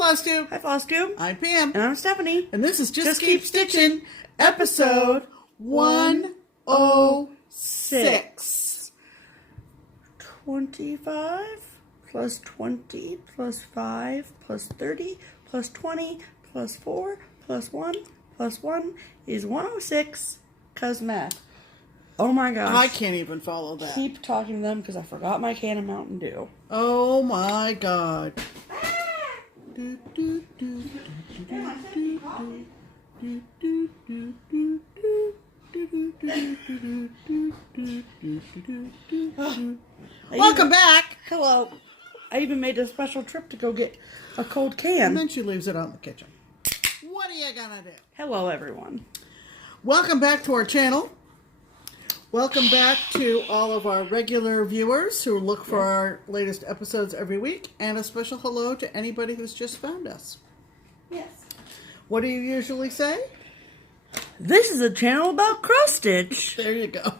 FlossTube. Hi, FlossTube. I'm Pam. And I'm Stephanie. And this is Just Keep Stitching, episode 106. 25 plus 20 plus 5 plus 30 plus 20 plus 4 plus 1 plus 1 is 106. Cause math. Oh my gosh. I can't even follow that. Keep talking to them because I forgot my can of Mountain Dew. Oh my god. Welcome back. Hello. I even made a special trip to go get a cold can. And then she leaves it out in the kitchen. What are you gonna do? Hello, everyone. Welcome back to our channel. Welcome back to all of our regular viewers who look for our latest episodes every week. And a special hello to anybody who's just found us. Yes. What do you usually say? This is a channel about cross stitch. There you go.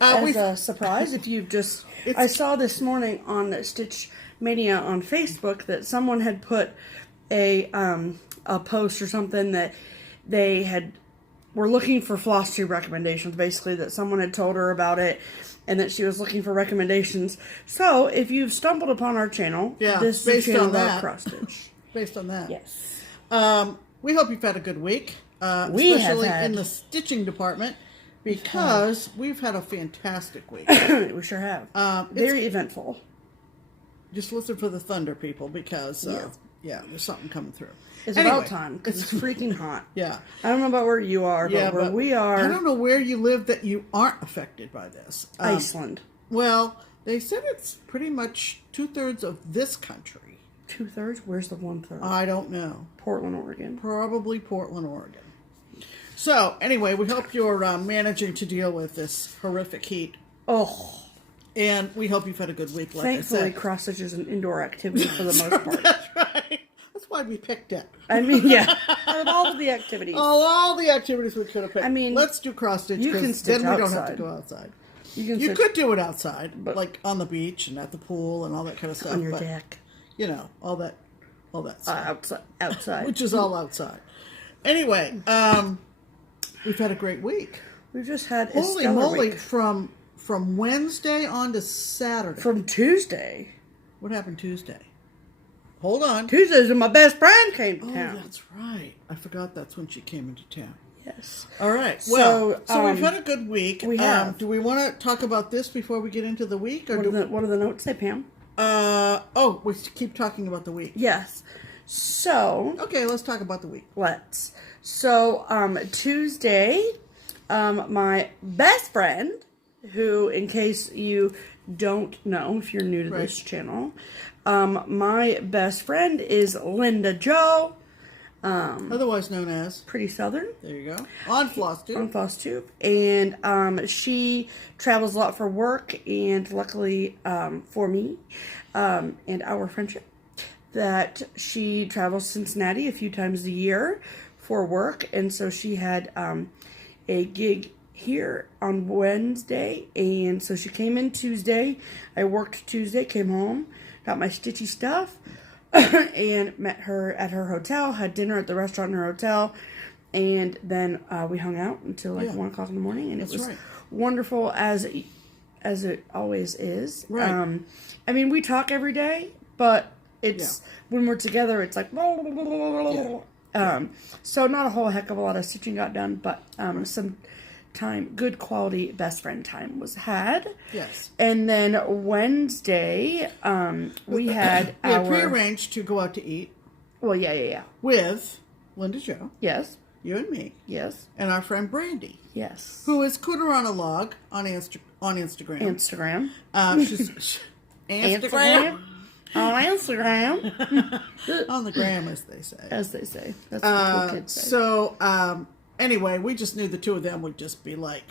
As a surprise, if you just... I saw this morning on Stitch Mania on Facebook that someone had put a post or something that they were looking for FlossTube recommendations, basically, that someone had told her about it and that she was looking for recommendations. So, if you've stumbled upon our channel, this is a channel about cross stitch. Based on that. Yes. We hope you've had a good week. We especially have had. in the stitching department, because we've had a fantastic week. We sure have. Very eventful. Just listen for the thunder, people, because there's something coming through. It's about time, because it's freaking hot. Yeah. I don't know about where you are, but where we are... I don't know where you live that you aren't affected by this. Iceland. Well, they said it's pretty much 2/3 of this country. 2/3? Where's the 1/3? I don't know. Portland, Oregon. Probably Portland, Oregon. So, anyway, we hope you're managing to deal with this horrific heat. Oh. And we hope you've had a good week, like Thankfully, I said. cross stitch is an indoor activity for the most part. That's right. That's why we picked it. I mean, yeah. Out of all of the activities. All the activities we could have picked. I mean, let's do cross stitch, because then we don't have to go outside. You could do it outside, but like on the beach and at the pool and all that kind of stuff. On your deck. You know, all that stuff. Outside. Which is all outside. Anyway, we've had a great week. We've just had a Holy stellar moly, week. from Wednesday on to Saturday. From Tuesday. What happened Tuesday? Hold on. Tuesday's when my best friend came to town. Oh, that's right. I forgot that's when she came into town. Yes. All right. Well, so we've had a good week. We have. Do we want to talk about this before we get into the week? Or What do the notes say, Pam? We keep talking about the week. Yes. So. Okay, let's talk about the week. Let's. So, Tuesday, my best friend, who, in case you don't know, if you're new to this channel, my best friend is Lynda Jo. Otherwise known as Pretty Southern. There you go. On FlossTube. On FlossTube. And she travels a lot for work, and luckily for me and our friendship, that she travels to Cincinnati a few times a year for work. And so she had a gig here on Wednesday, and so she came in Tuesday. I worked Tuesday, came home, got my stitchy stuff, and met her at her hotel, had dinner at the restaurant in her hotel, and then we hung out until like 1 o'clock in the morning, and it was wonderful, as it always is. Right. I mean, we talk every day, but it's when we're together, it's like so not a whole heck of a lot of stitching got done, but some time, good quality best friend time was had. Yes. And then Wednesday, we had prearranged to go out to eat. Well, yeah. With Lynda Jo. Yes. You and me. Yes. And our friend Brandy. Yes. Who is Cooter on a Log on Instagram. Instagram. She's Instagram. On Instagram. On the gram, as they say. As they say. That's what the cool kids say. So, anyway, we just knew the two of them would just be like,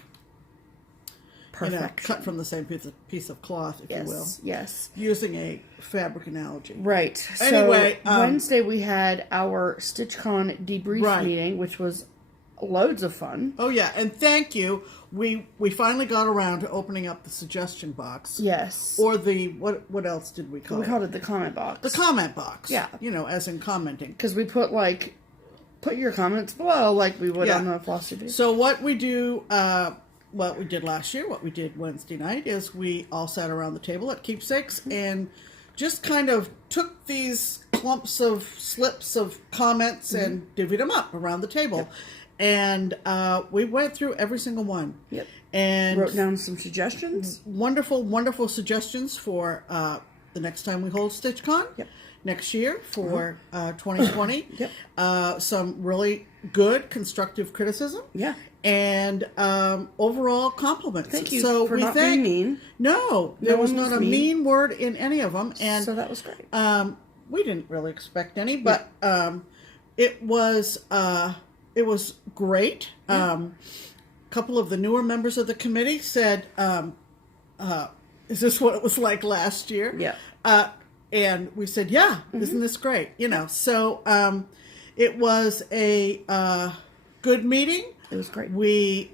perfect, cut from the same piece of cloth, if you will. Yes. Using a fabric analogy. Right. Anyway, so Wednesday we had our StitchCon debrief meeting, which was loads of fun. Oh yeah, and thank you. We finally got around to opening up the suggestion box. Yes. Or the what else did we call it? We called it the comment box. The comment box. Yeah. As in commenting. Because we put your comments below like we would on the FlossTube. So what we do, what we did last year, what we did Wednesday night, is we all sat around the table at Keepsakes and just kind of took these clumps of slips of comments and divvied them up around the table. Yep. And we went through every single one. Yep. And wrote down some suggestions. Wonderful, wonderful suggestions for the next time we hold StitchCon. Yep. Next year for 2020. Yep. Some really good constructive criticism. Yeah. And overall compliments. Thank you so for not being mean. No, there was not a mean word in any of them. And so that was great. We didn't really expect any, but it was great. A couple of the newer members of the committee said, is this what it was like last year? Yeah. And we said, yeah, isn't this great? So it was a good meeting. It was great. We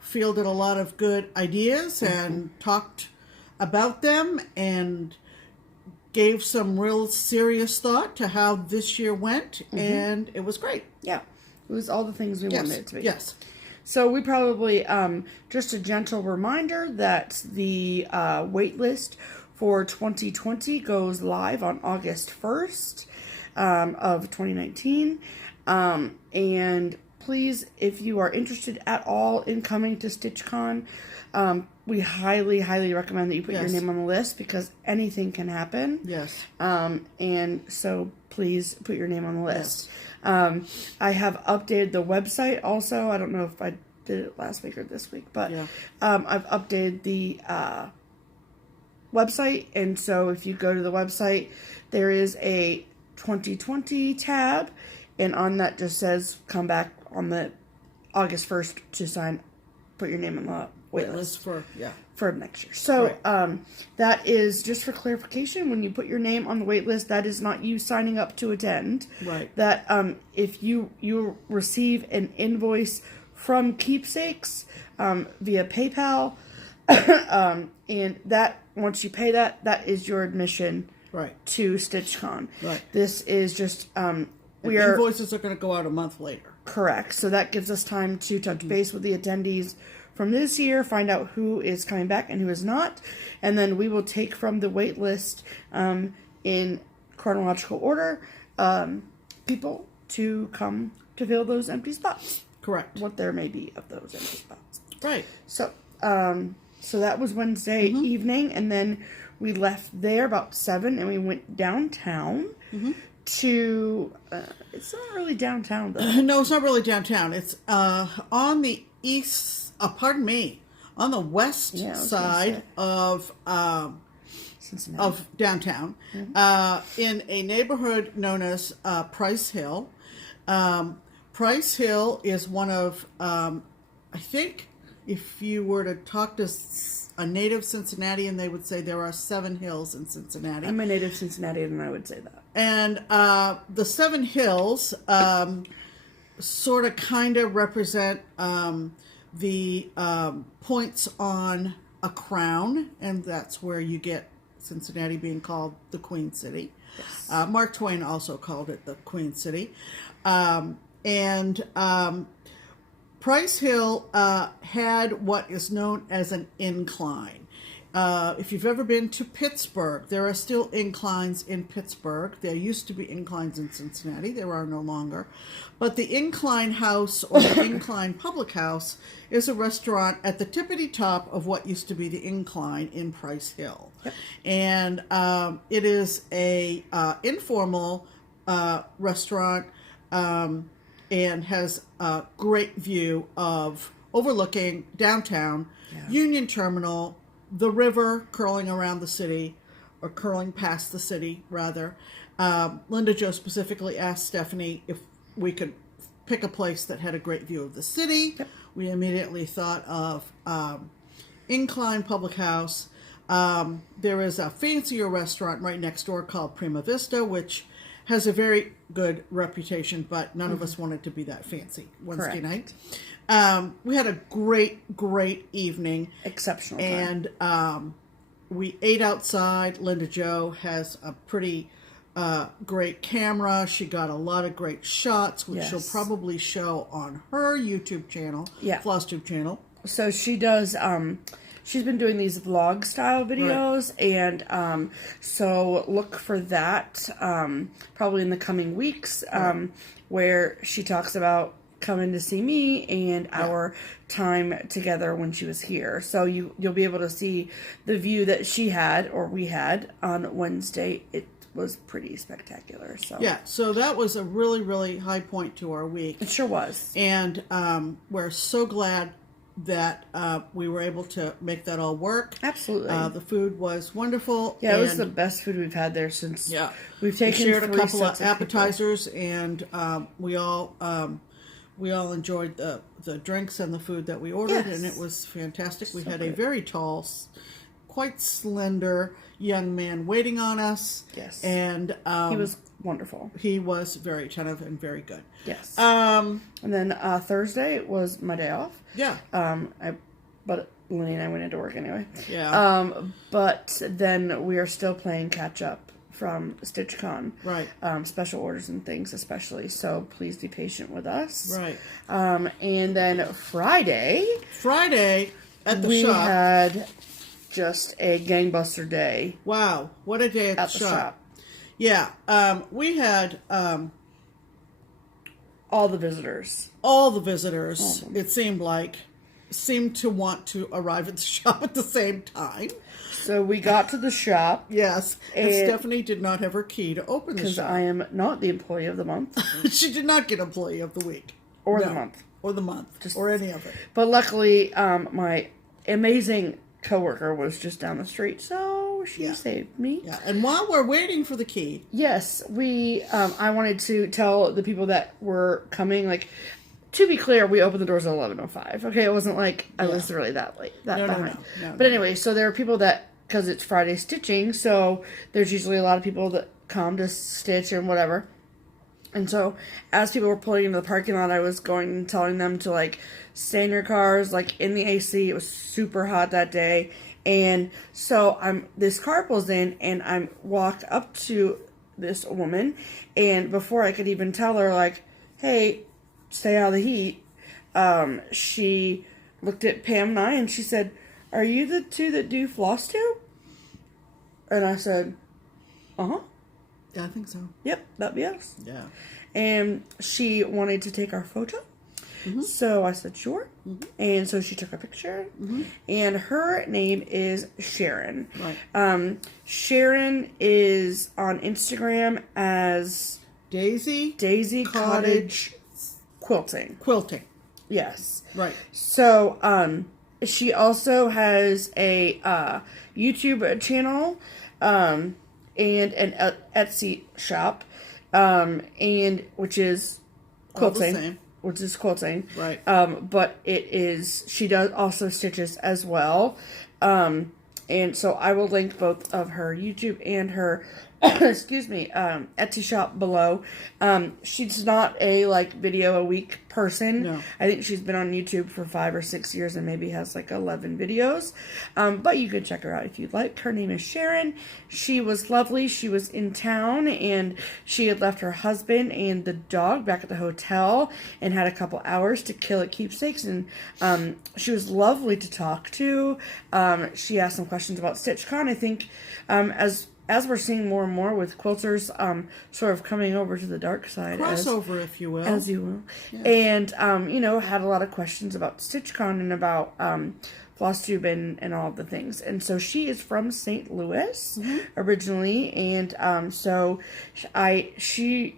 fielded a lot of good ideas and talked about them and gave some real serious thought to how this year went, and it was great. Yeah. It was all the things we wanted it to be. Yes. So we probably, just a gentle reminder that the wait list for 2020 goes live on August 1st of 2019. And please, if you are interested at all in coming to StitchCon, we highly, highly recommend that you put your name on the list because anything can happen. Yes. And so please put your name on the list. I have updated the website also. I don't know if I did it last week or this week, but I've updated the website. And so if you go to the website, there is a 2020 tab. And on that just says come back on the August 1st to put your name on the wait list for next year. So that is just for clarification. When you put your name on the wait list, that is not you signing up to attend. Right. That if you receive an invoice from Keepsakes via PayPal, and that once you pay that is your admission to StitchCon. Right. This is just invoices are going to go out a month later. Correct. So that gives us time to touch base with the attendees from this year, find out who is coming back and who is not, and then we will take from the wait list in chronological order people to come to fill those empty spots. Correct. What there may be of those empty spots. Right. So so that was Wednesday evening, and then we left there about 7 and we went downtown to it's not really downtown though. No, it's not really downtown. It's on the on the west side of Cincinnati. of downtown, in a neighborhood known as Price Hill. Price Hill is one of, I think, if you were to talk to a native Cincinnatian, they would say there are 7 hills in Cincinnati. I'm a native Cincinnatian, and I would say that. And the 7 hills sort of kind of represent the points on a crown, and that's where you get Cincinnati being called the Queen City. Yes. Mark Twain also called it the Queen City. Price Hill had what is known as an incline. If you've ever been to Pittsburgh, there are still inclines in Pittsburgh. There used to be inclines in Cincinnati. There are no longer. But the Incline House, or the Incline Public House, is a restaurant at the tippity top of what used to be the Incline in Price Hill. Yep. And it is a informal restaurant and has a great view of overlooking downtown, Union Terminal, the river curling around the city, or curling past the city, rather. Lynda Jo specifically asked Stephanie if we could pick a place that had a great view of the city. Yep. We immediately thought of Incline Public House. There is a fancier restaurant right next door called Prima Vista, which has a very good reputation, but none of us wanted to be that fancy Wednesday night. We had a great evening. Exceptional time. And we ate outside. Lynda Jo has a pretty great camera. She got a lot of great shots, which she'll probably show on her YouTube channel, FlossTube channel. So she does, she's been doing these vlog style videos, and so look for that probably in the coming weeks, where she talks about coming to see me and our time together when she was here. So you'll be able to see the view that she had, or we had, on Wednesday. It was pretty spectacular. So that was a really high point to our week. It sure was. And we're so glad that we were able to make that all work. Absolutely. The food was wonderful. Yeah, it was the best food we've had there since we've taken. We shared a couple of appetizers, and we all enjoyed the drinks and the food that we ordered, and it was fantastic. We had a very tall, quite slender young man waiting on us. Yes. And he was wonderful. He was very attentive and very good. Yes. And then Thursday was my day off. Yeah. But Lenny and I went into work anyway. Yeah. But then we are still playing catch up from StitchCon. Right. Special orders and things especially. So please be patient with us. Right. And then Friday at the we shop. We had just a gangbuster day. Wow. What a day at the shop. Yeah. We had all the visitors. It seemed to want to arrive at the shop at the same time. So we got to the shop. Yes. And Stephanie did not have her key to open the shop. Because I am not the employee of the month. She did not get employee of the week. Or the month. Or the month. Or any of it. But luckily, my amazing coworker was just down the street, so she saved me. Yeah. And while we're waiting for the key. Yes, I wanted to tell the people that were coming, like, to be clear, we opened the doors at 11:05. Okay, it wasn't like I was really that late, behind. No, but anyway, so there are people that, because it's Friday stitching, so there's usually a lot of people that come to stitch and whatever. And so, as people were pulling into the parking lot, I was going and telling them to, like, stay in your cars, like, in the AC. It was super hot that day. And so, this car pulls in, and I walk up to this woman, and before I could even tell her, like, hey, stay out of the heat, she looked at Pam and I, and she said, are you the two that do FlossTube? And I said, uh-huh. Yeah, I think so. Yep, that'd be us. Yeah. And she wanted to take our photo. Mm-hmm. So I said, sure. Mm-hmm. And so she took a picture. Mm-hmm. And her name is Sharon. Right. Sharon is on Instagram as Daisy Cottage Quilting. Yes. Right. So she also has a YouTube channel and an Etsy shop, and which is quilting. Right. But she does also stitches as well. And so I will link both of her YouTube and her Etsy shop below. She's not a video a week person. No. I think she's been on YouTube for 5 or 6 years and maybe has 11 videos. But you could check her out if you'd like. Her name is Sharon. She was lovely. She was in town and she had left her husband and the dog back at the hotel and had a couple hours to kill at Keepsakes, and she was lovely to talk to. She asked some questions about StitchCon. I think as we're seeing more and more with quilters sort of coming over to the dark side. Crossover, if you will. As you will. Yes. And, had a lot of questions about StitchCon and about FlossTube and all of the things. And so she is from St. Louis originally. And so she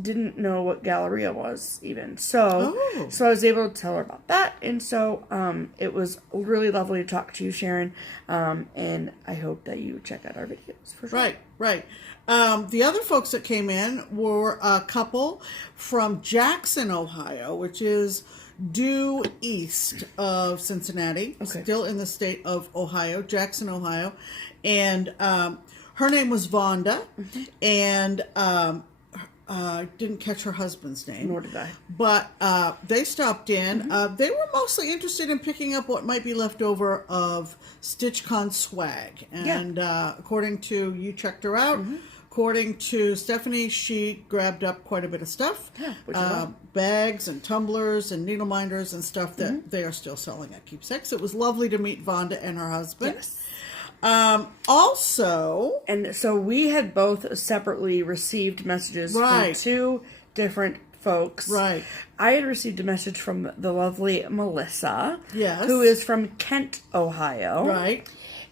didn't know what Galleria was even. So I was able to tell her about that. And so it was really lovely to talk to you, Sharon. And I hope that you check out our videos for sure. Right. The other folks that came in were a couple from Jackson, Ohio, which is due east of Cincinnati. Okay. Still in the state of Ohio, Jackson, Ohio. And her name was Vonda, and didn't catch her husband's name. Nor did I. But they stopped in. They were mostly interested in picking up what might be left over of StitchCon swag. And according to, you checked her out, according to Stephanie, she grabbed up quite a bit of stuff. Yeah, bags and tumblers and needle minders and stuff that they are still selling at Keepsakes. It was lovely to meet Vonda and her husband. Yes. Also, and so we had both separately received messages from two different folks. Right. I had received a message from the lovely Melissa. Yes. Who is from Kent, Ohio. Right.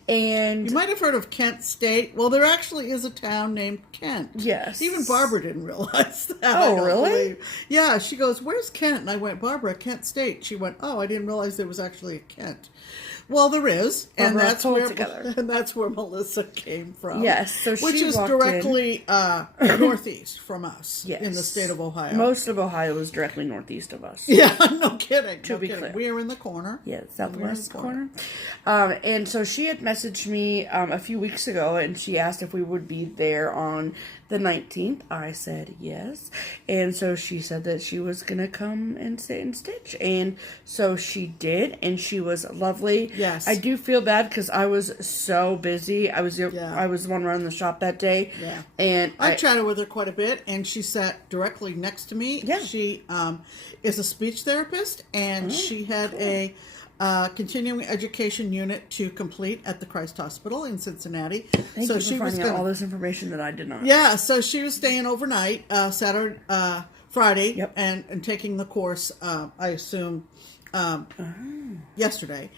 And you might have heard of Kent State. Well, there actually is a town named Kent. Yes. Even Barbara didn't realize that. Oh, really? Yeah, she goes, "Where's Kent?" And I went, "Barbara, Kent State." She went, "Oh, I didn't realize there was actually a Kent." Well, there is, and that's where Melissa came from. Yes, so which she is walked directly northeast from us in the state of Ohio. Most of Ohio is directly northeast of us. Yeah, no kidding. To be clear, we are in the corner. Yeah, southwest corner. And so she had messaged me a few weeks ago, and she asked if we would be there on the 19th. I said yes, and so she said that she was gonna come and sit and stitch, and so she did, and she was lovely. Yes. I do feel bad because I was so busy. I was the one running the shop that day. Yeah. And I chatted with her quite a bit, and she sat directly next to me. Yeah. She is a speech therapist, and she had a continuing education unit to complete at the Christ Hospital in Cincinnati. Thank you for finding out all this information that I did not. Yeah, so she was staying overnight, Saturday, Friday, Yep. and taking the course, I assume, yesterday.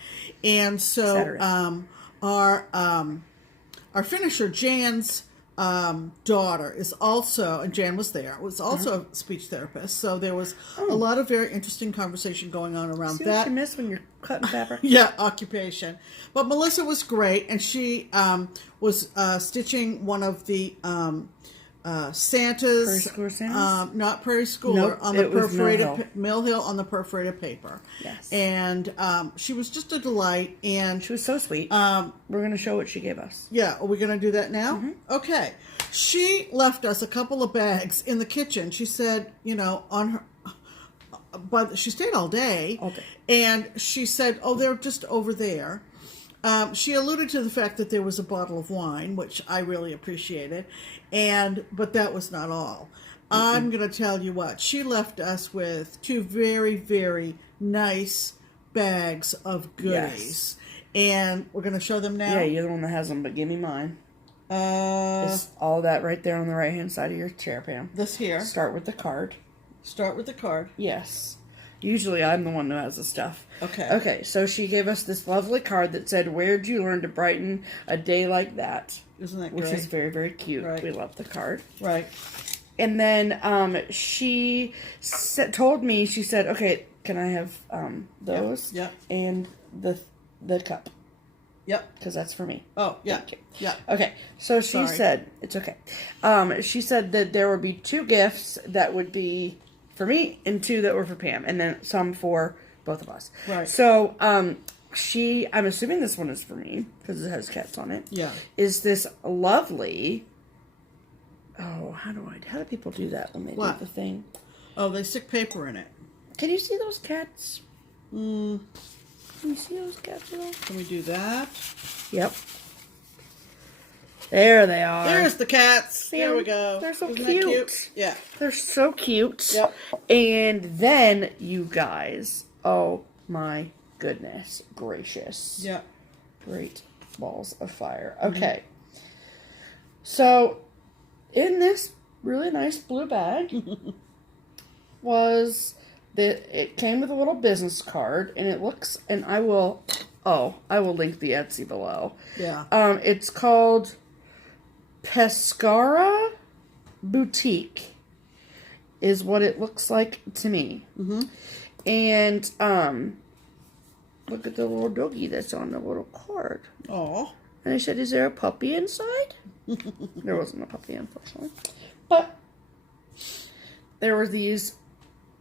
And so our finisher, Jan's daughter, is also, and Jan was there, was also a speech therapist. So there was a lot of very interesting conversation going on around that. What you miss when you're cutting fabric? Yeah, occupation. But Melissa was great, and she was stitching one of the Santa's, Prairie Schooler Santas? not Prairie Schooler, on the perforated Mill Hill on the perforated paper. Yes. And she was just a delight, and She was so sweet. We're going to show what she gave us. yeah, are we going to do that now? Okay. She left us a couple of bags in the kitchen. She said, on her, but she stayed all day. All day. And she said, "Oh, they're just over there." She alluded to the fact that there was a bottle of wine, which I really appreciated, but that was not all. I'm going to tell you what. She left us with two very, very nice bags of goodies. Yes. And we're going to show them now. Yeah, you're the one that has them, but give me mine. It's all that right there on the right-hand side of your chair, Pam. This here. Start with the card. Start with the card. Yes. Usually I'm the one who has the stuff. Okay. Okay, so she gave us this lovely card that said, "Where'd you learn to brighten a day like that?" Isn't that great? Which is very, very cute. Right. We love the card. Right. And then she told me, she said, "Okay, can I have those?" Yep. And the cup. Yep. Because that's for me. Oh, yeah. Thank you. Yeah. Okay, so she said, it's okay. She said that there would be 2 gifts that would be for me and 2 that were for Pam, and then some for both of us. Right. So, I'm assuming this one is for me because it has cats on it. Yeah. Is this lovely? Oh, how do people do that when they do the thing? Oh, they stick paper in it. Can you see those cats? Can you see those cats at all? Can we do that? Yep. There they are. There's the cats. See there them? we go. They're so Isn't cute. that cute. Yeah. They're so cute. Yep. And then, you guys, oh my goodness gracious. Yeah. Great balls of fire. Okay. So, in this really nice blue bag it came with a little business card, and it looks, and I will link the Etsy below. Yeah. It's called Pescara Boutique is what it looks like to me. And look at the little doggy that's on the little card. Oh. And I said, "Is there a puppy inside?" There wasn't a puppy, unfortunately. But there were these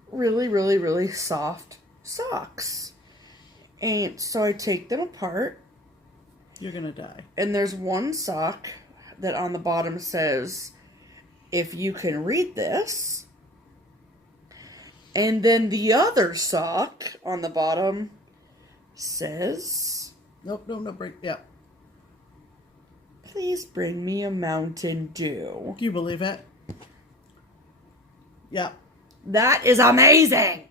really, really, really soft socks. And so I take them apart. You're going to die. And there's one sock that on the bottom says, if you can read this. And then the other sock on the bottom says... Nope, bring... Yeah. Please bring me a Mountain Dew. Do you believe it? Yeah. That is amazing!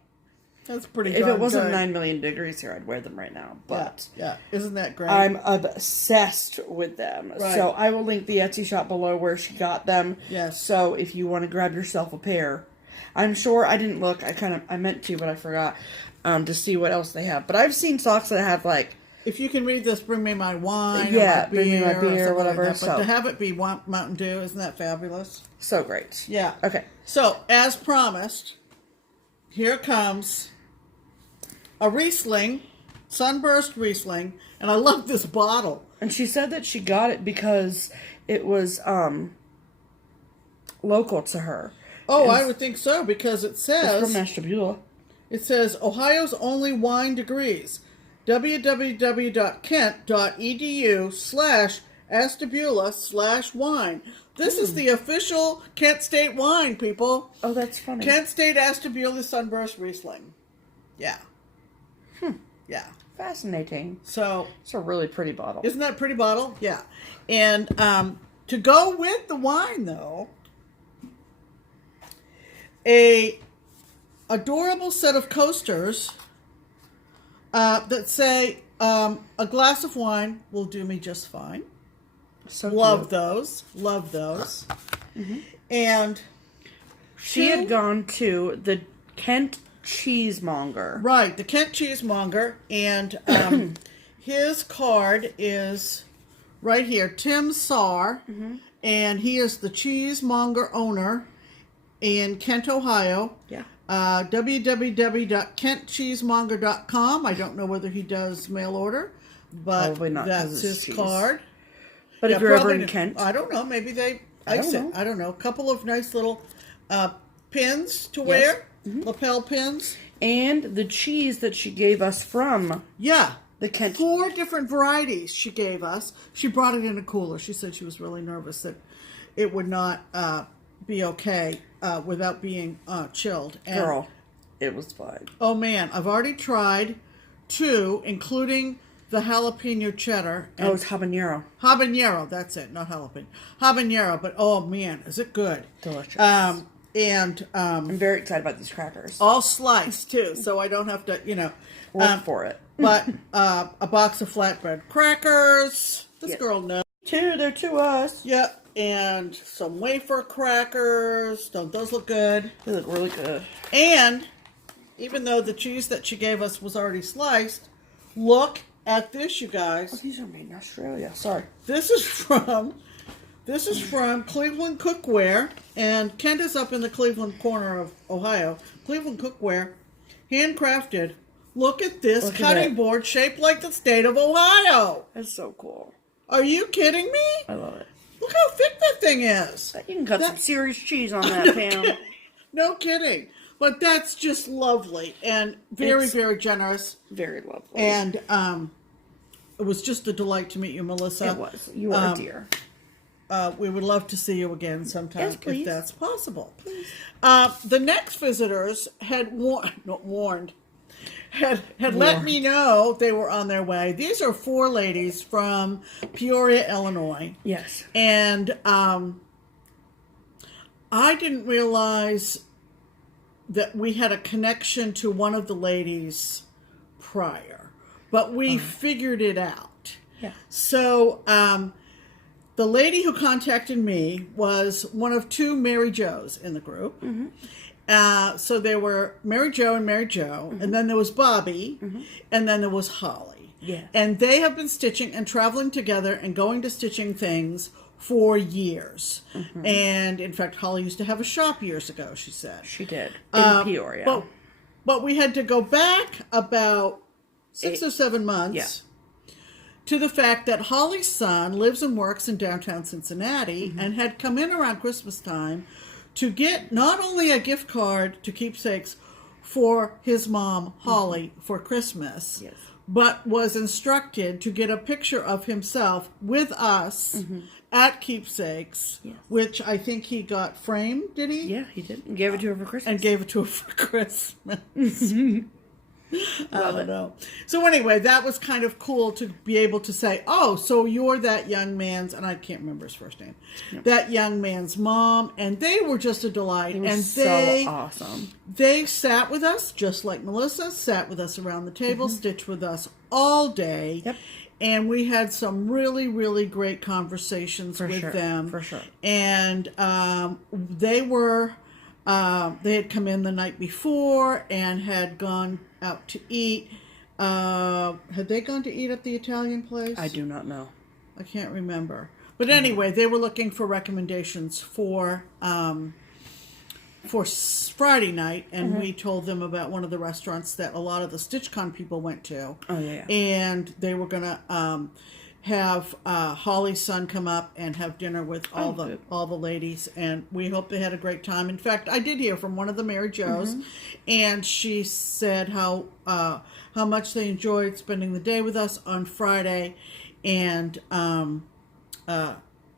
That's pretty If it wasn't good. 9 million degrees here, I'd wear them right now. But yeah. Isn't that great? I'm obsessed with them. Right. So I will link the Etsy shop below where she got them. Yes. So if you want to grab yourself a pair. I'm sure I didn't look. I meant to, but I forgot to see what else they have. But I've seen socks that have like... If you can read this, bring me my wine. Yeah, or my bring me my beer or something whatever. Like that. But so. to have it be Mountain Dew, isn't that fabulous? So great. Yeah. Okay. So, as promised, here comes a Riesling, Sunburst Riesling, and I love this bottle. And she said that she got it because it was local to her. Oh, I would think so, because it says... It's from Ashtabula. It says, Ohio's only wine degrees. www.kent.edu/Ashtabula/wine. This is the official Kent State wine, people. Oh, that's funny. Kent State Ashtabula Sunburst Riesling. Yeah. Yeah. Fascinating. So, It's a really pretty bottle. isn't that a pretty bottle? Yeah. And to go with the wine, though, a adorable set of coasters that say, a glass of wine will do me just fine. So Love cute. those. Love those. And She had gone to the Kent Cheesemonger. right, the Kent Cheesemonger, and his card is right here, Tim Sarr, and he is the cheesemonger owner in Kent, Ohio. Yeah. www.kentcheesemonger.com. I don't know whether he does mail order, but Probably not, 'cause that's it's his cheese. card. But Yeah, if you're ever probably in Kent, I don't know. Maybe they I ice don't it. know. I don't know. A couple of nice little pins to wear, Mm-hmm. lapel pins. and the cheese that she gave us from Yeah. the Kent. 4 different varieties she gave us. She brought it in a cooler. She said she was really nervous that it would not be okay without being chilled. And, Girl, it was fine. oh man, I've already tried 2, including the jalapeno cheddar. And Oh, it's habanero. habanero, that's it, not jalapeno. Habanero, but oh man, is it good. Delicious. And I'm very excited about these crackers. all sliced too, so I don't have to, Work for it. But a box of flatbread crackers. This Yeah. girl knows. They're to us. Yep, and some wafer crackers. Don't those look good? They look really good. And even though the cheese that she gave us was already sliced, look at this, you guys. Oh, these are made in Australia. Sorry. This is from Cleveland Cookware, and Kent is up in the Cleveland corner of Ohio. Cleveland Cookware, handcrafted. Look at this Look at cutting it. board shaped like the state of Ohio. That's so cool. Are you kidding me? I love it. Look how thick that thing is. You can cut some serious cheese on that, Pam. No kidding. But that's just lovely and very, It's- very generous. Very lovely. And it was just a delight to meet you, Melissa. It was. You are a dear. We would love to see you again sometime Yes, if please. that's possible. The next visitors had let me know they were on their way. These are 4 ladies from Peoria, Illinois. Yes. And I didn't realize that we had a connection to one of the ladies prior, but we figured it out. Yeah. So the lady who contacted me was one of 2 Mary Joes in the group. So there were Mary Jo and Mary Jo, and then there was Bobby, and then there was Holly. Yeah. And they have been stitching and traveling together and going to stitching things for years. And in fact, Holly used to have a shop years ago, she said. She did. In Peoria. But we had to go back about 6 or 7 months Yeah. to the fact that Holly's son lives and works in downtown Cincinnati and had come in around Christmas time to get not only a gift card to Keepsakes for his mom, Holly, for Christmas, but was instructed to get a picture of himself with us at Keepsakes, Yes. which I think he got framed, did he? Yeah, he did. And gave it to her for Christmas. And gave it to her for Christmas. I Love don't it. know. So anyway, that was kind of cool to be able to say, oh, so you're that young man's, and I can't remember his first name, that young man's mom, and they were just a delight. They were and so awesome. They sat with us, just like Melissa, sat with us around the table, stitched with us all day. Yep. And we had some really, really great conversations with them. For sure. And they were, they had come in the night before and had gone out to eat. Had they gone to eat at the Italian place? I do not know. I can't remember. But anyway, they were looking for recommendations for Friday night, and we told them about one of the restaurants that a lot of the StitchCon people went to. Oh, yeah. And they were going to have Holly's son come up and have dinner with all the ladies, and we hope they had a great time. In fact, I did hear from one of the Mary Jo's, and she said how much they enjoyed spending the day with us on Friday, and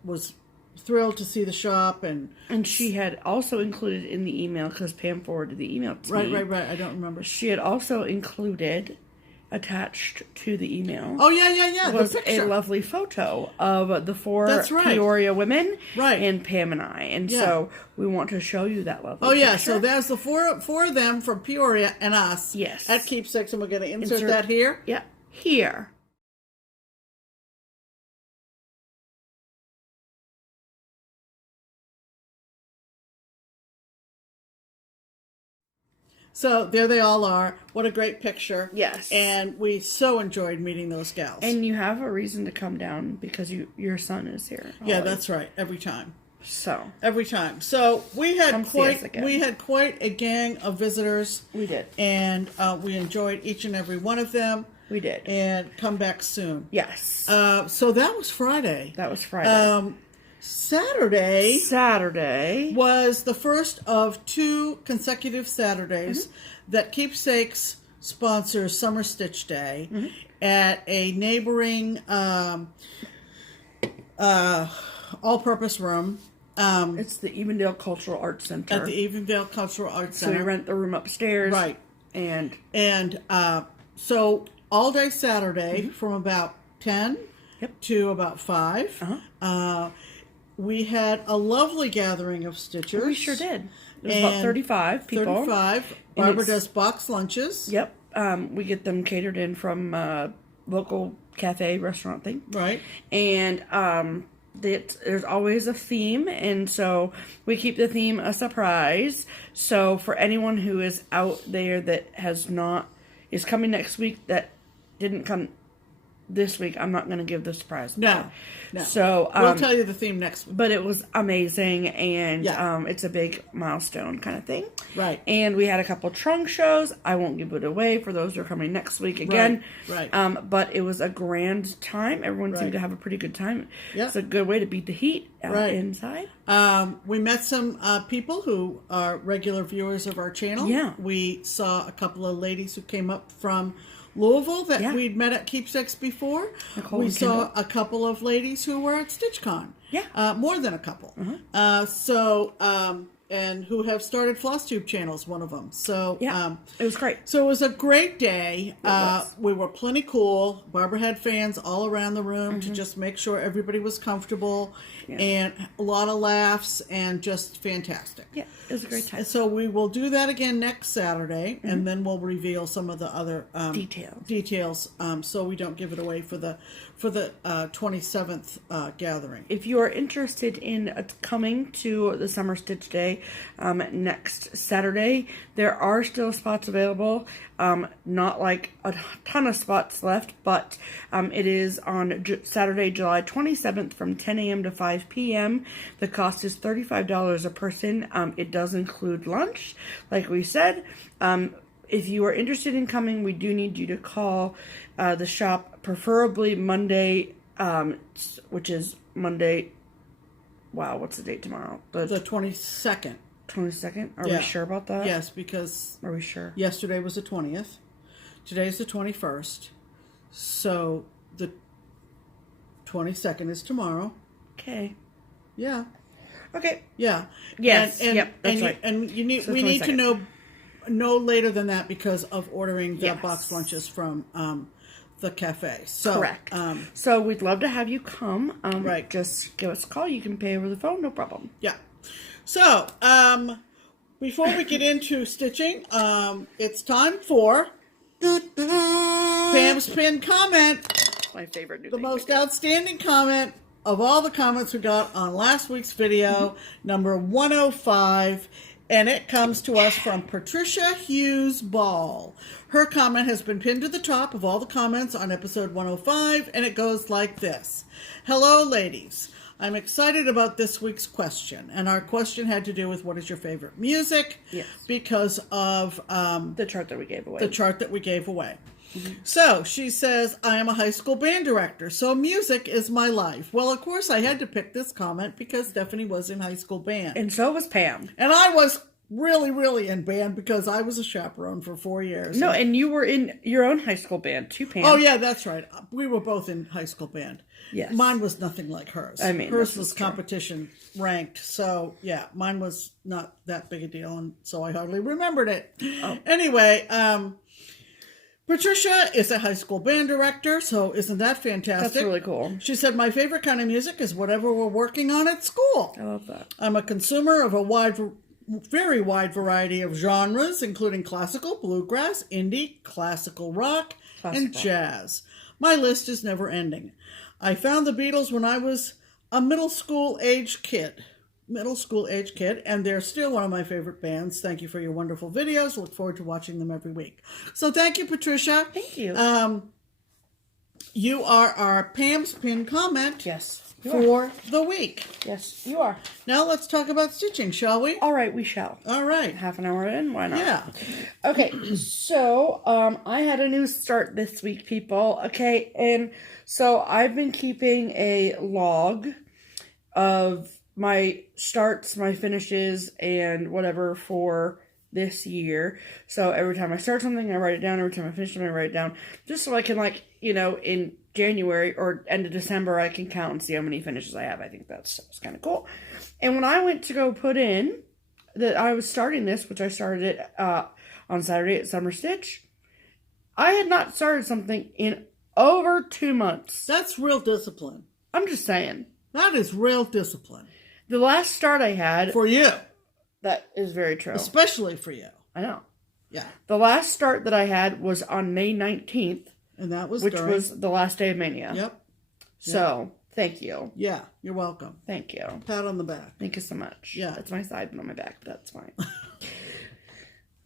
was thrilled to see the shop. And she had also included in the email, because Pam forwarded the email to me. Right. I don't remember. She had also included, attached to the email. Oh, yeah. Was the picture. a lovely photo of the four That's right. Peoria women, Right. and Pam and I. And so we want to show you that lovely Oh, yeah. picture. So there's the four of them from Peoria and us. Yes. At Keepsakes, and we're going to insert that here. Yeah, here. So there they all are. What a great picture. Yes. And we so enjoyed meeting those gals. And you have a reason to come down because your son is here. Yeah, Holly. that's right. Every time. So we had Come see us again. quite a gang of visitors. we did. And we enjoyed each and every one of them. We did. And come back soon. Yes. So that was Friday. That was Friday. Saturday was the first of 2 consecutive Saturdays that Keepsakes sponsors Summer Stitch Day at a neighboring all-purpose room. It's the Evendale Cultural Arts Center. At the Evendale Cultural Arts Center. So we rent the room upstairs. Right. And so all day Saturday from about 10 to about 5. We had a lovely gathering of stitchers. we sure did. It was about 35 people. 35. Barbara does box lunches. Yep. We get them catered in from local cafe restaurant thing. Right. And there's always a theme, and so we keep the theme a surprise. So for anyone who is out there that is coming next week that didn't come this week, I'm not going to give the surprise. No. So we'll tell you the theme next week. But it was amazing, and it's a big milestone kind of thing. Right. And we had a couple trunk shows. I won't give it away for those who are coming next week again. Right. But it was a grand time. Everyone seemed to have a pretty good time. Yeah. It's a good way to beat the heat out inside. We met some people who are regular viewers of our channel. Yeah. We saw a couple of ladies who came up from Louisville that we'd met at Keepsakes before. Nicole we and saw Kendall. a couple of ladies who were at StitchCon. Yeah. More than a couple. And who have started FlossTube channels, one of them. So it was great. So it was a great day. was. We were plenty cool. Barbara had fans all around the room to just make sure everybody was comfortable, and a lot of laughs, and just fantastic. Yeah, it was a great time. So we will do that again next Saturday, and then we'll reveal some of the other details, so we don't give it away for the 27th gathering. If you are interested in coming to the Summer Stitch Day next Saturday, there are still spots available. Not like a ton of spots left, but it is on Saturday, July 27th from 10 a.m. to 5 p.m. The cost is $35 a person. It does include lunch, like we said. If you are interested in coming, we do need you to call the shop, preferably Monday, which is Monday. Wow, what's the date tomorrow? The 22nd. 22nd? Are we sure about that? Yes, because Are we sure? yesterday was the 20th. Today's the 21st. So the 22nd is tomorrow. Okay. Yeah. Okay. Yeah. Yes. Yep. That's right. And you need So we need to 22nd. know no later than that because of ordering the Yes. box lunches from the cafe. So Correct. So we'd love to have you come. Right. Just give us a call. You can pay over the phone. No problem. Yeah. So before we get into stitching, it's time for Pam's Pin comment. My favorite new The thing most we do. outstanding comment of all the comments we got on last week's video, number 105, and it comes to us from Patricia Hughes Ball. Her comment has been pinned to the top of all the comments on episode 105, and it goes like this. Hello, ladies. I'm excited about this week's question, and our question had to do with what is your favorite music? Yes. Because of The chart that we gave away. the chart that we gave away. So she says, I am a high school band director, so music is my life. Well, of course, I had to pick this comment because Stephanie was in high school band. And so was Pam. And I was really, really in band because I was a chaperone for 4 years. No, and you were in your own high school band too, Pam. Oh, yeah, that's right. We were both in high school band. Yes. Mine was nothing like hers. I mean, hers this was is true. competition ranked. So, yeah, mine was not that big a deal, and so I hardly remembered it. Oh. Anyway, Patricia is a high school band director, so isn't that fantastic? That's really cool. She said, my favorite kind of music is whatever we're working on at school. I love that. I'm a consumer of a very wide variety of genres, including classical, bluegrass, indie, classical rock, and jazz. My list is never ending. I found the Beatles when I was a middle school age kid, and they're still one of my favorite bands. Thank you for your wonderful videos. Look forward to watching them every week. So thank you, Patricia. Thank you. You are our Pam's Pin comment Yes. for the week. Yes, you are. Now let's talk about stitching, shall we? All right, we shall. All right. Half an hour in, why not? Yeah. Okay, so I had a new start this week, people. Okay, and so I've been keeping a log of my starts, my finishes, and whatever for this year. So every time I start something, I write it down. Every time I finish something, I write it down. Just so I can, like, you know, in January or end of December, I can count and see how many finishes I have. I think that's kind of cool. And when I went to go put in that I was starting this, which I started it on Saturday at Summer Stitch, I had not started something in over 2 months. That's real discipline. I'm just saying. That is real discipline. The last start I had... For you. That is very true. Especially for you. I know. Yeah. The last start that I had was on May 19th. And that was which was the last day of Mania. Yep. So, thank you. Yeah, you're welcome. Thank you. Pat on the back. Thank you so much. Yeah. That's my side, but on my back, but that's fine.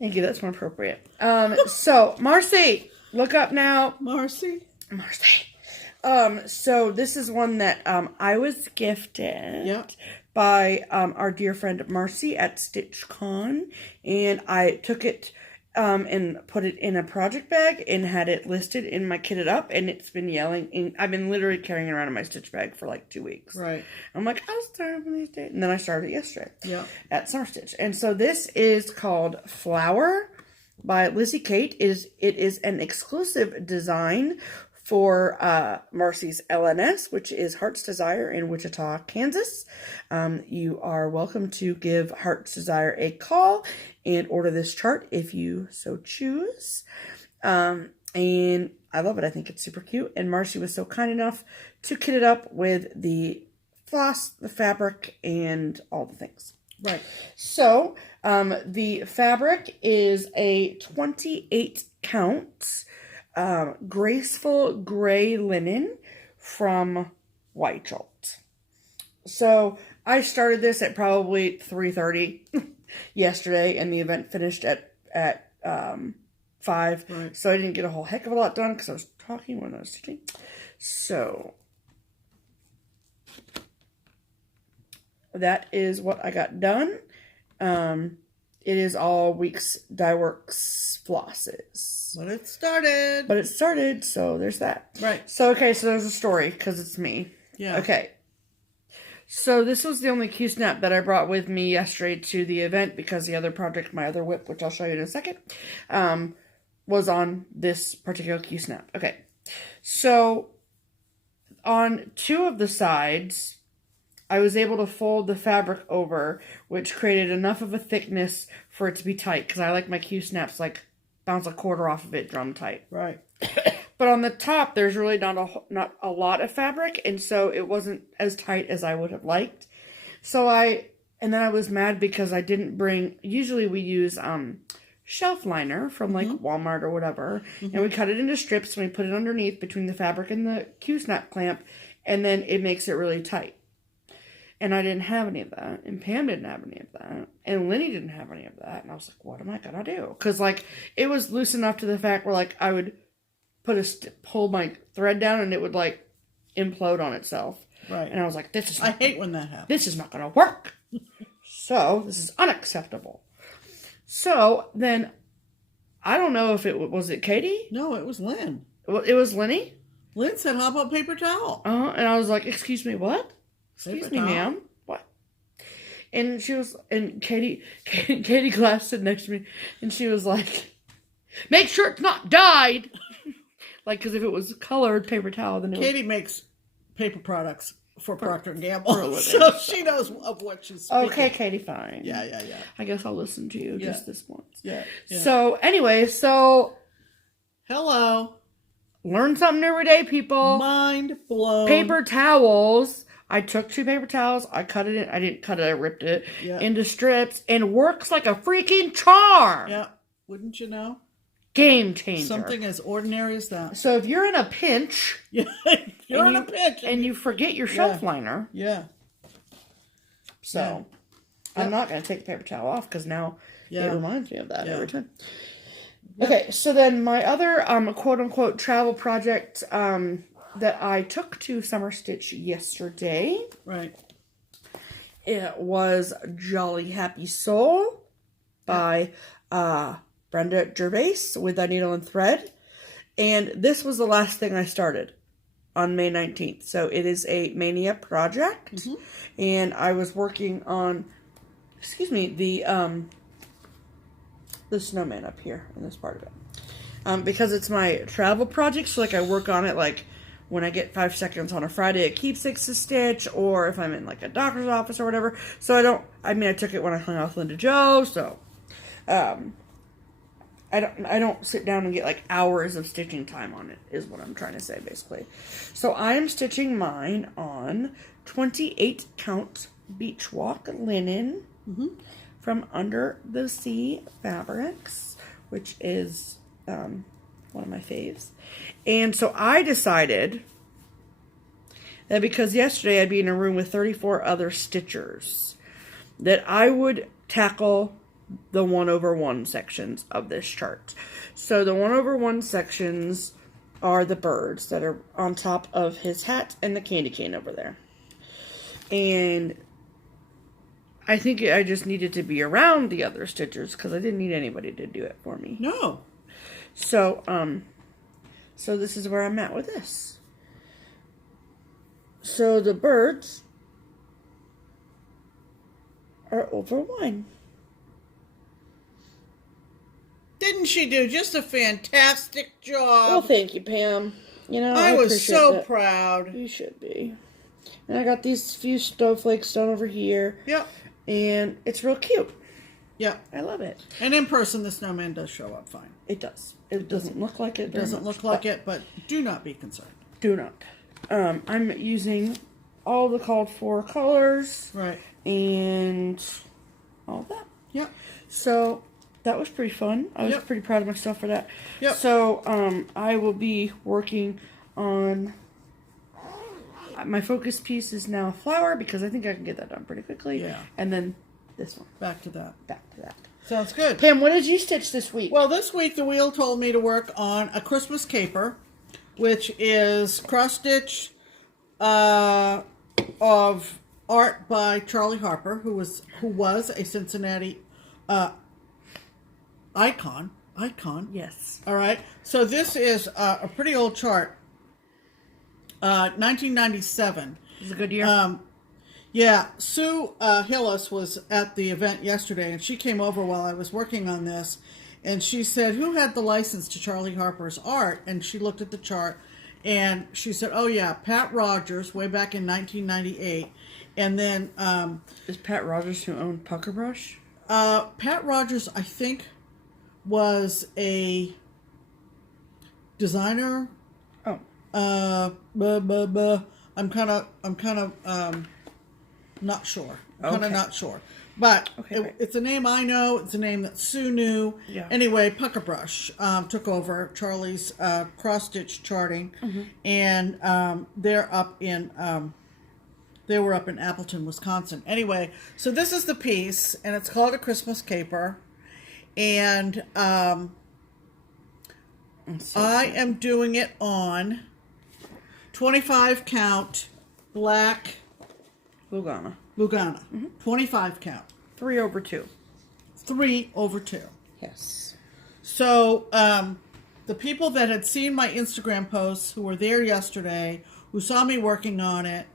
Thank you, that's more appropriate. So, Marcy, look up now. Marcy. So this is one that I was gifted by our dear friend Marcy at StitchCon, and I took it and put it in a project bag and had it listed in my Kitted Up, and it's been yelling. And I've been literally carrying it around in my stitch bag for like 2 weeks. Right. I'm like, I'll start one of these days. And then I started it yesterday. Yeah. At Summer Stitch. And so this is called Flower by Lizzie Kate. It is an exclusive design for Marcy's LNS, which is Heart's Desire in Wichita, Kansas. You are welcome to give Heart's Desire a call and order this chart if you so choose. And I love it. I think it's super cute. And Marcy was so kind enough to kit it up with the floss, the fabric, and all the things. Right. So the fabric is a 28 count graceful gray linen from Weichelt. So I started this at probably 3:30 yesterday, and the event finished at 5. Right. So I didn't get a whole heck of a lot done because I was talking when I was stitching. So that is what I got done. It is all Weeks Dye Works flosses. But it started. But it started, so there's that. Right. So, okay, so there's a story, because it's me. Yeah. Okay. So this was the only Q-snap that I brought with me yesterday to the event, because the other project, my other whip, which I'll show you in a second, was on this particular Q-snap. Okay. So, on 2 of the sides, I was able to fold the fabric over, which created enough of a thickness for it to be tight. Because I like my Q-snaps, like, bounce a quarter off of it, drum tight. Right. But on the top, there's really not a lot of fabric, and so it wasn't as tight as I would have liked. And then I was mad because I didn't bring, usually we use shelf liner from like Walmart or whatever, and we cut it into strips and we put it underneath between the fabric and the Q-snap clamp, and then it makes it really tight. And I didn't have any of that, and Pam didn't have any of that, and Lynda didn't have any of that, and I was like, what am I gonna do? Because like, it was loose enough to the fact where like, I would pull my thread down and it would like implode on itself. Right. And I was like, I hate when that happens. This is not going to work. So this is unacceptable. So then, I don't know if was it Katie? No, it was Lynn. It was Lenny? Lynn said, how about paper towel? And I was like, excuse me, what? Excuse me, ma'am. What? And Katie Glass stood next to me, and she was like, make sure it's not dyed. Like, because if it was colored paper towel, then Katie makes paper products for Procter & Gamble, so she knows of what she's speaking. Okay, Katie, fine. Yeah. I guess I'll listen to you just this once. Yeah. So, anyway, hello. Learn something every day, people. Mind blown. Paper towels. I took 2 paper towels. I cut it in. I didn't cut it. I ripped it into strips, and works like a freaking charm. Yeah. Wouldn't you know? Game changer. Something as ordinary as that. So if you're in a pinch, and you forget your shelf liner. Yeah. So I'm not going to take the paper towel off because now it reminds me of that every time. Yeah. Okay, so then my other quote unquote travel project that I took to Summer Stitch yesterday. Right. It was Jolly Happy Soul by Brenda Gervais with a needle and thread. And this was the last thing I started on May 19th. So it is a Mania project. And I was working on, the snowman up here in this part of it. Because it's my travel project. So like I work on it like when I get 5 seconds on a Friday at Keepsakes to stitch, or if I'm in like a doctor's office or whatever. So I took it when I hung out with Lynda Jo. So, I don't sit down and get like hours of stitching time on it, is what I'm trying to say, basically. So I am stitching mine on 28 count beach walk linen from Under the Sea Fabrics, which is one of my faves. And so I decided that because yesterday I'd be in a room with 34 other stitchers, that I would tackle the 1/1 sections of this chart. So the 1/1 sections are the birds that are on top of his hat and the candy cane over there. And I think I just needed to be around the other stitchers because I didn't need anybody to do it for me. No. So, so this is where I'm at with this. So the birds are over 1. Didn't she do just a fantastic job? Well, thank you, Pam. You know, I was so proud. You should be. And I got these few snowflakes done over here. Yep. And it's real cute. Yeah. I love it. And in person, the snowman does show up fine. It does. It doesn't look like it. It doesn't look like it, but do not be concerned. Do not. I'm using all the called for colors. Right. And all that. Yep. So that was pretty fun. I was pretty proud of myself for that. Yep. So I will be working on my focus piece is now flower because I think I can get that done pretty quickly. Yeah. And then this one. Back to that. Sounds good. Pam, what did you stitch this week? Well, this week the wheel told me to work on a Christmas caper, which is cross stitch of art by Charlie Harper, who was a Cincinnati icon. Yes. All right. So this is a pretty old chart. 1997. It was a good year. Yeah. Sue Hillis was at the event yesterday, and she came over while I was working on this, and she said, "Who had the license to Charlie Harper's art?" And she looked at the chart, And she said, oh yeah, Pat Rogers, way back in 1998. And then... is Pat Rogers who owned Pucker Brush? Pat Rogers, I think, was a designer. Oh. I'm kind of not sure. Kind of Okay. not sure. But Okay, great. it's a name I know. It's a name that Sue knew. Yeah. Anyway, Pucker Brush took over Charlie's cross-stitch charting, Mm-hmm. and they're up in they were up in Appleton, Wisconsin. Anyway, so this is the piece, and it's called a Christmas caper, and I am doing it on 25 count black Lugana. 25 count. 3/2. 3/2. Yes. So, the people that had seen my Instagram posts, who were there yesterday, who saw me working on it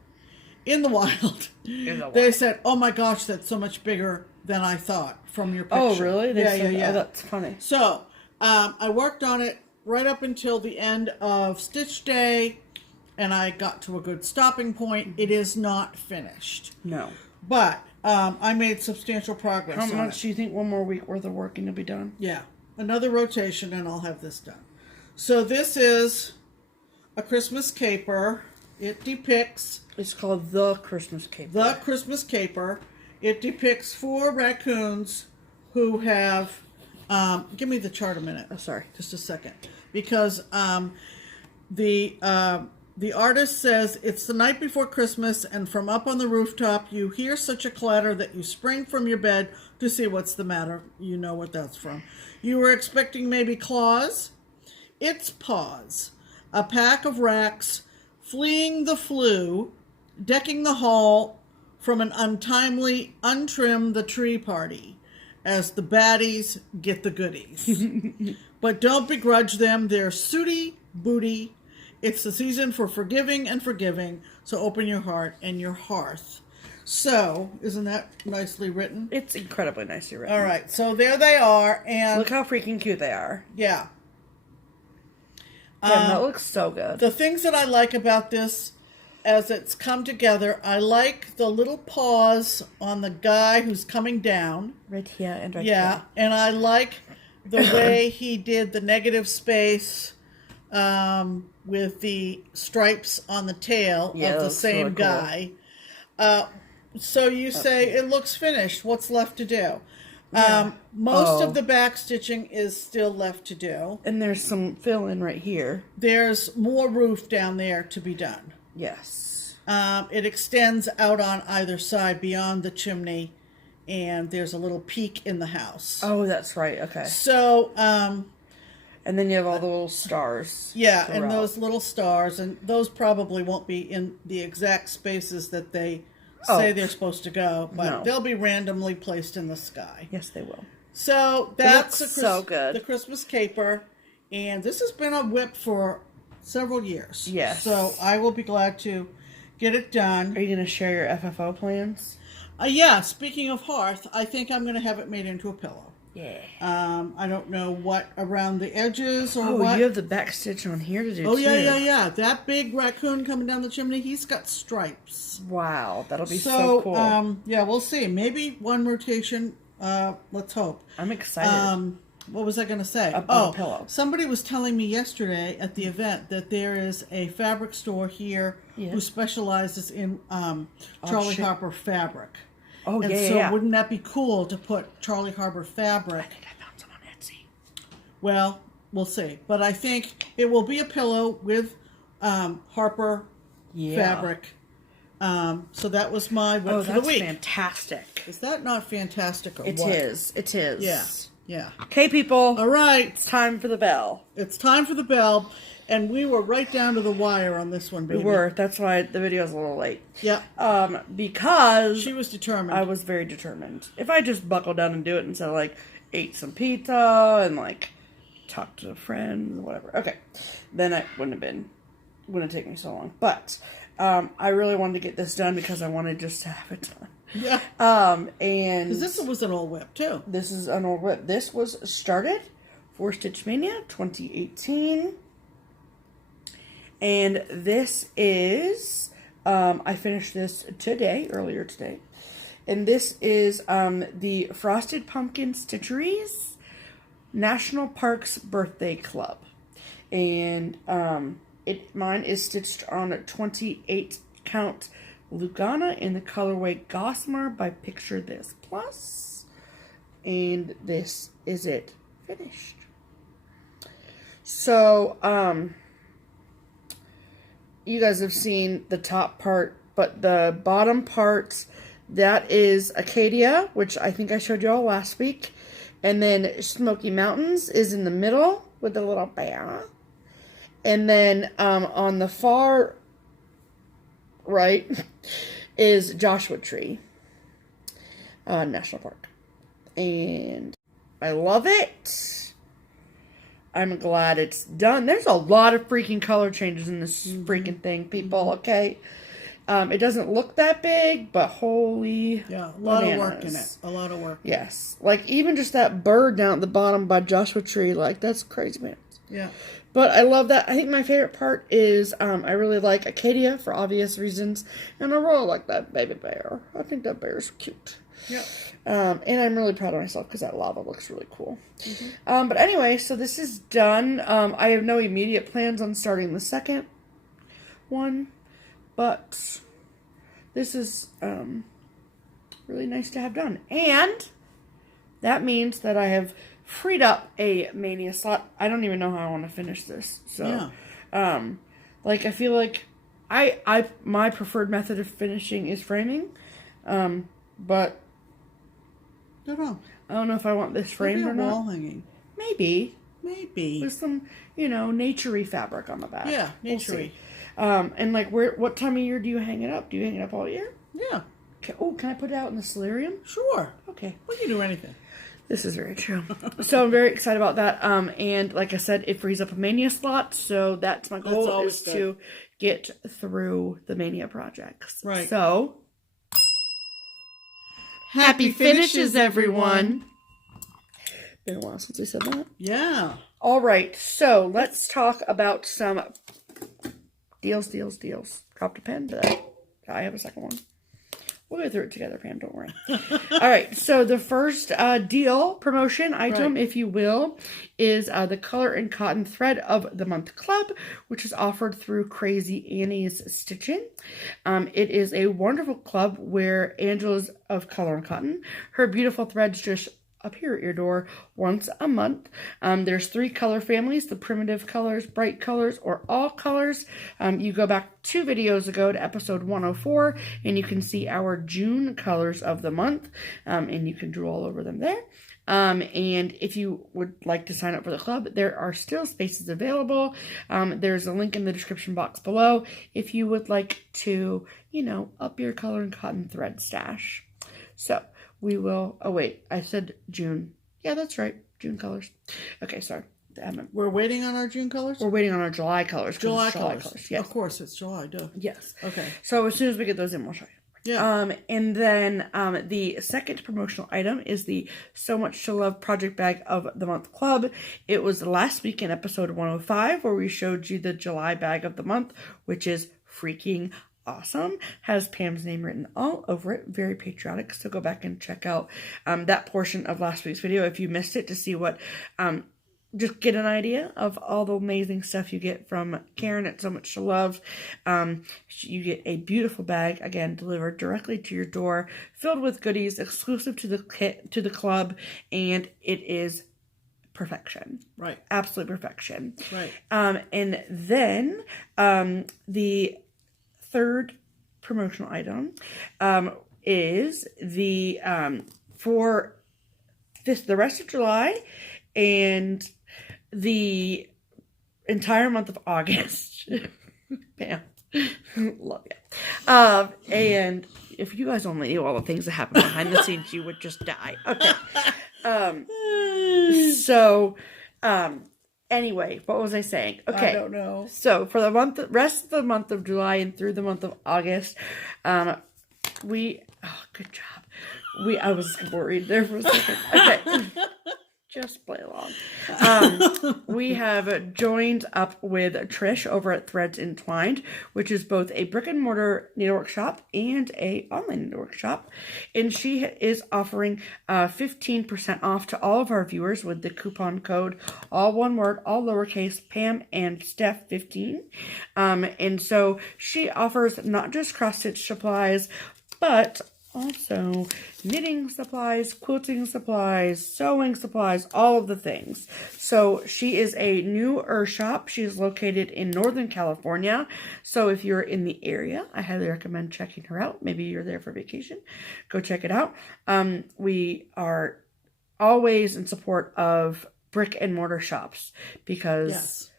in the wild, they said, oh my gosh, that's so much bigger than I thought from your picture. Oh, really? They said, yeah. Oh, that's funny. So, I worked on it right up until the end of Stitch Day, and I got to a good stopping point. It is not finished. No. But I made substantial progress How on much it. do you think one more week worth of work and you'll be done? Yeah. Another rotation and I'll have this done. So this is a Christmas caper. It depicts It's called The Christmas Caper. the Christmas caper. It depicts 4 raccoons who have... give me the chart a minute. Oh, sorry. Just a second. Because the artist says, it's the night before Christmas, and from up on the rooftop, you hear such a clatter that you spring from your bed to see what's the matter. You know what that's from. You were expecting maybe claws? It's paws. A pack of racks fleeing the flu, decking the hall from an untimely, untrim the tree party, as the baddies get the goodies. But don't begrudge them. They're sooty booty. It's the season for forgiving and forgiving, so open your heart and your hearth. So, isn't that nicely written? It's incredibly nicely written. All right, so there they are, and Look how freaking cute they are. yeah. That looks so good. The things that I like about this, as it's come together, I like the little paws on the guy who's coming down. Right here and right Yeah, here. and I like the way he did the negative space with the stripes on the tail Yeah, of the that's same really cool. guy. So you say it looks finished. What's left to do? Yeah. Most Oh. of the back stitching is still left to do. And there's some fill in right here. There's more roof down there to be done. Yes. It extends out on either side beyond the chimney, and there's a little peak in the house. Oh, that's right. Okay. So, And then you have all the little stars. yeah, throughout. and those little stars, and those probably won't be in the exact spaces that they say they're supposed to go, but No. they'll be randomly placed in the sky. Yes, they will. So that's looks so good. the Christmas caper, and this has been a whip for several years. Yes. So I will be glad to get it done. Are you going to share your FFO plans? Yeah, speaking of hearth, I think I'm going to have it made into a pillow. Yeah. I don't know what around the edges or Oh, what. you have the back stitch on here to do Oh, too. yeah. That big raccoon coming down the chimney, he's got stripes. Wow, that'll be so cool. Yeah, we'll see. Maybe one rotation. Let's hope. I'm excited. What was I going to say? About a pillow. Somebody was telling me yesterday at the event that there is a fabric store here who specializes in Charlie Harper fabric. Oh, and yeah, so yeah. wouldn't that be cool to put Charlie Harper fabric? I think I found some on Etsy. Well, we'll see. But I think it will be a pillow with Harper fabric. So that was my whip for the week. Fantastic. Is that not fantastic or It what? is. It is. Yeah. Okay, people. All right. It's time for the bell. It's time for the bell. And we were right down to the wire on this one, baby. We were. That's why the video is a little late. Yeah. Because She was determined. I was very determined. If I just buckled down and do it instead of like ate some pizza and like talked to a friend or whatever, okay, then it wouldn't have taken me so long. But I really wanted to get this done because I wanted just to have it done. Yeah. And Because this was an old whip, too. this is an old whip. This was started for Stitch Mania 2018. And this is, I finished this earlier today. And this is the Frosted Pumpkin Stitchery's National Parks Birthday Club. And mine is stitched on a 28 count Lugana in the colorway Gossamer by Picture This Plus. And this is it finished. So, you guys have seen the top part, but the bottom part, that is Acadia, which I think I showed you all last week. And then Smoky Mountains is in the middle with the little bear. And then on the far right is Joshua Tree National Park. And I love it. I'm glad it's done. There's a lot of freaking color changes in this freaking thing, people, okay? It doesn't look that big, but holy yeah, a lot bananas. of work in it. A lot of work. Yes. Like, even just that bird down at the bottom by Joshua Tree, like, that's crazy, man. Yeah. But I love that. I think my favorite part is I really like Acadia for obvious reasons. And I really like that baby bear. I think that bear is cute. Yeah. And I'm really proud of myself because that lava looks really cool. But anyway, so this is done. I have no immediate plans on starting the second one. But this is really nice to have done. And that means that I have freed up a Mania slot. I don't even know how I want to finish this. So, like, I feel like my preferred method of finishing is framing. But I don't know if I want this framed or not. Wall hanging. Maybe. With some, naturey fabric on the back. Yeah, naturey. And like, what time of year do you hang it up? Do you hang it up all year? Yeah. Okay. Oh, can I put it out in the solarium? Sure. Okay. We can do anything. This is very true. So I'm very excited about that. And like I said, it frees up a Mania slot. So that's my goal, is to get through the Mania projects. Right. So happy finishes, everyone. Been a while since we said that. Yeah. All right. So let's talk about some deals. Dropped a pen, but I have a second one. We'll go through it together, Pam. Don't worry. All right. So the first deal, promotion item, if you will, is the Color and Cotton Thread of the Month Club, which is offered through Crazy Annie's Stitchin. It is a wonderful club where Angela's of Color and Cotton, her beautiful threads just appear at your door once a month. There's 3 color families: the primitive colors, bright colors, or all colors. You go back 2 videos ago to episode 104 and you can see our June colors of the month, and you can draw all over them there. And if you would like to sign up for the club, there are still spaces available. There's a link in the description box below if you would like to, up your color and cotton thread stash. So we will, oh wait, I said June. Yeah, that's right. June colors. Okay, sorry. We're waiting on our June colors? We're waiting on our July colors. July colors. Yes. Of course, it's July, duh. Yes. Okay. So as soon as we get those in, we'll show you. Yeah. And then the second promotional item is the SewMuch2Luv Project Bag of the Month Club. It was last week in episode 105 where we showed you the July bag of the month, which is freaking awesome. Has Pam's name written all over it. Very patriotic. So go back and check out that portion of last week's video if you missed it, to see what just get an idea of all the amazing stuff you get from Karen at SewMuch2Luv. You get a beautiful bag, again, delivered directly to your door, filled with goodies exclusive to the club, and it is perfection. Right. Absolute perfection. Right. And then the third promotional item is the for the rest of July and the entire month of August. Bam. Love you. And if you guys only knew all the things that happen behind the scenes, you would just die. Okay. Anyway, what was I saying? Okay. I don't know. So for the rest of the month of July and through the month of August, good job. I was worried there for a second. Okay. just play along. We have joined up with Trish over at Threads Entwined, which is both a brick and mortar needlework shop and a online needlework shop. And she is offering 15% off to all of our viewers with the coupon code, all one word, all lowercase, Pam and Steph 15. And so she offers not just cross-stitch supplies, but also knitting supplies, quilting supplies, sewing supplies, all of the things. So she is a newer shop. She is located in Northern California. So if you're in the area, I highly recommend checking her out. Maybe you're there for vacation. Go check it out. We are always in support of brick and mortar shops because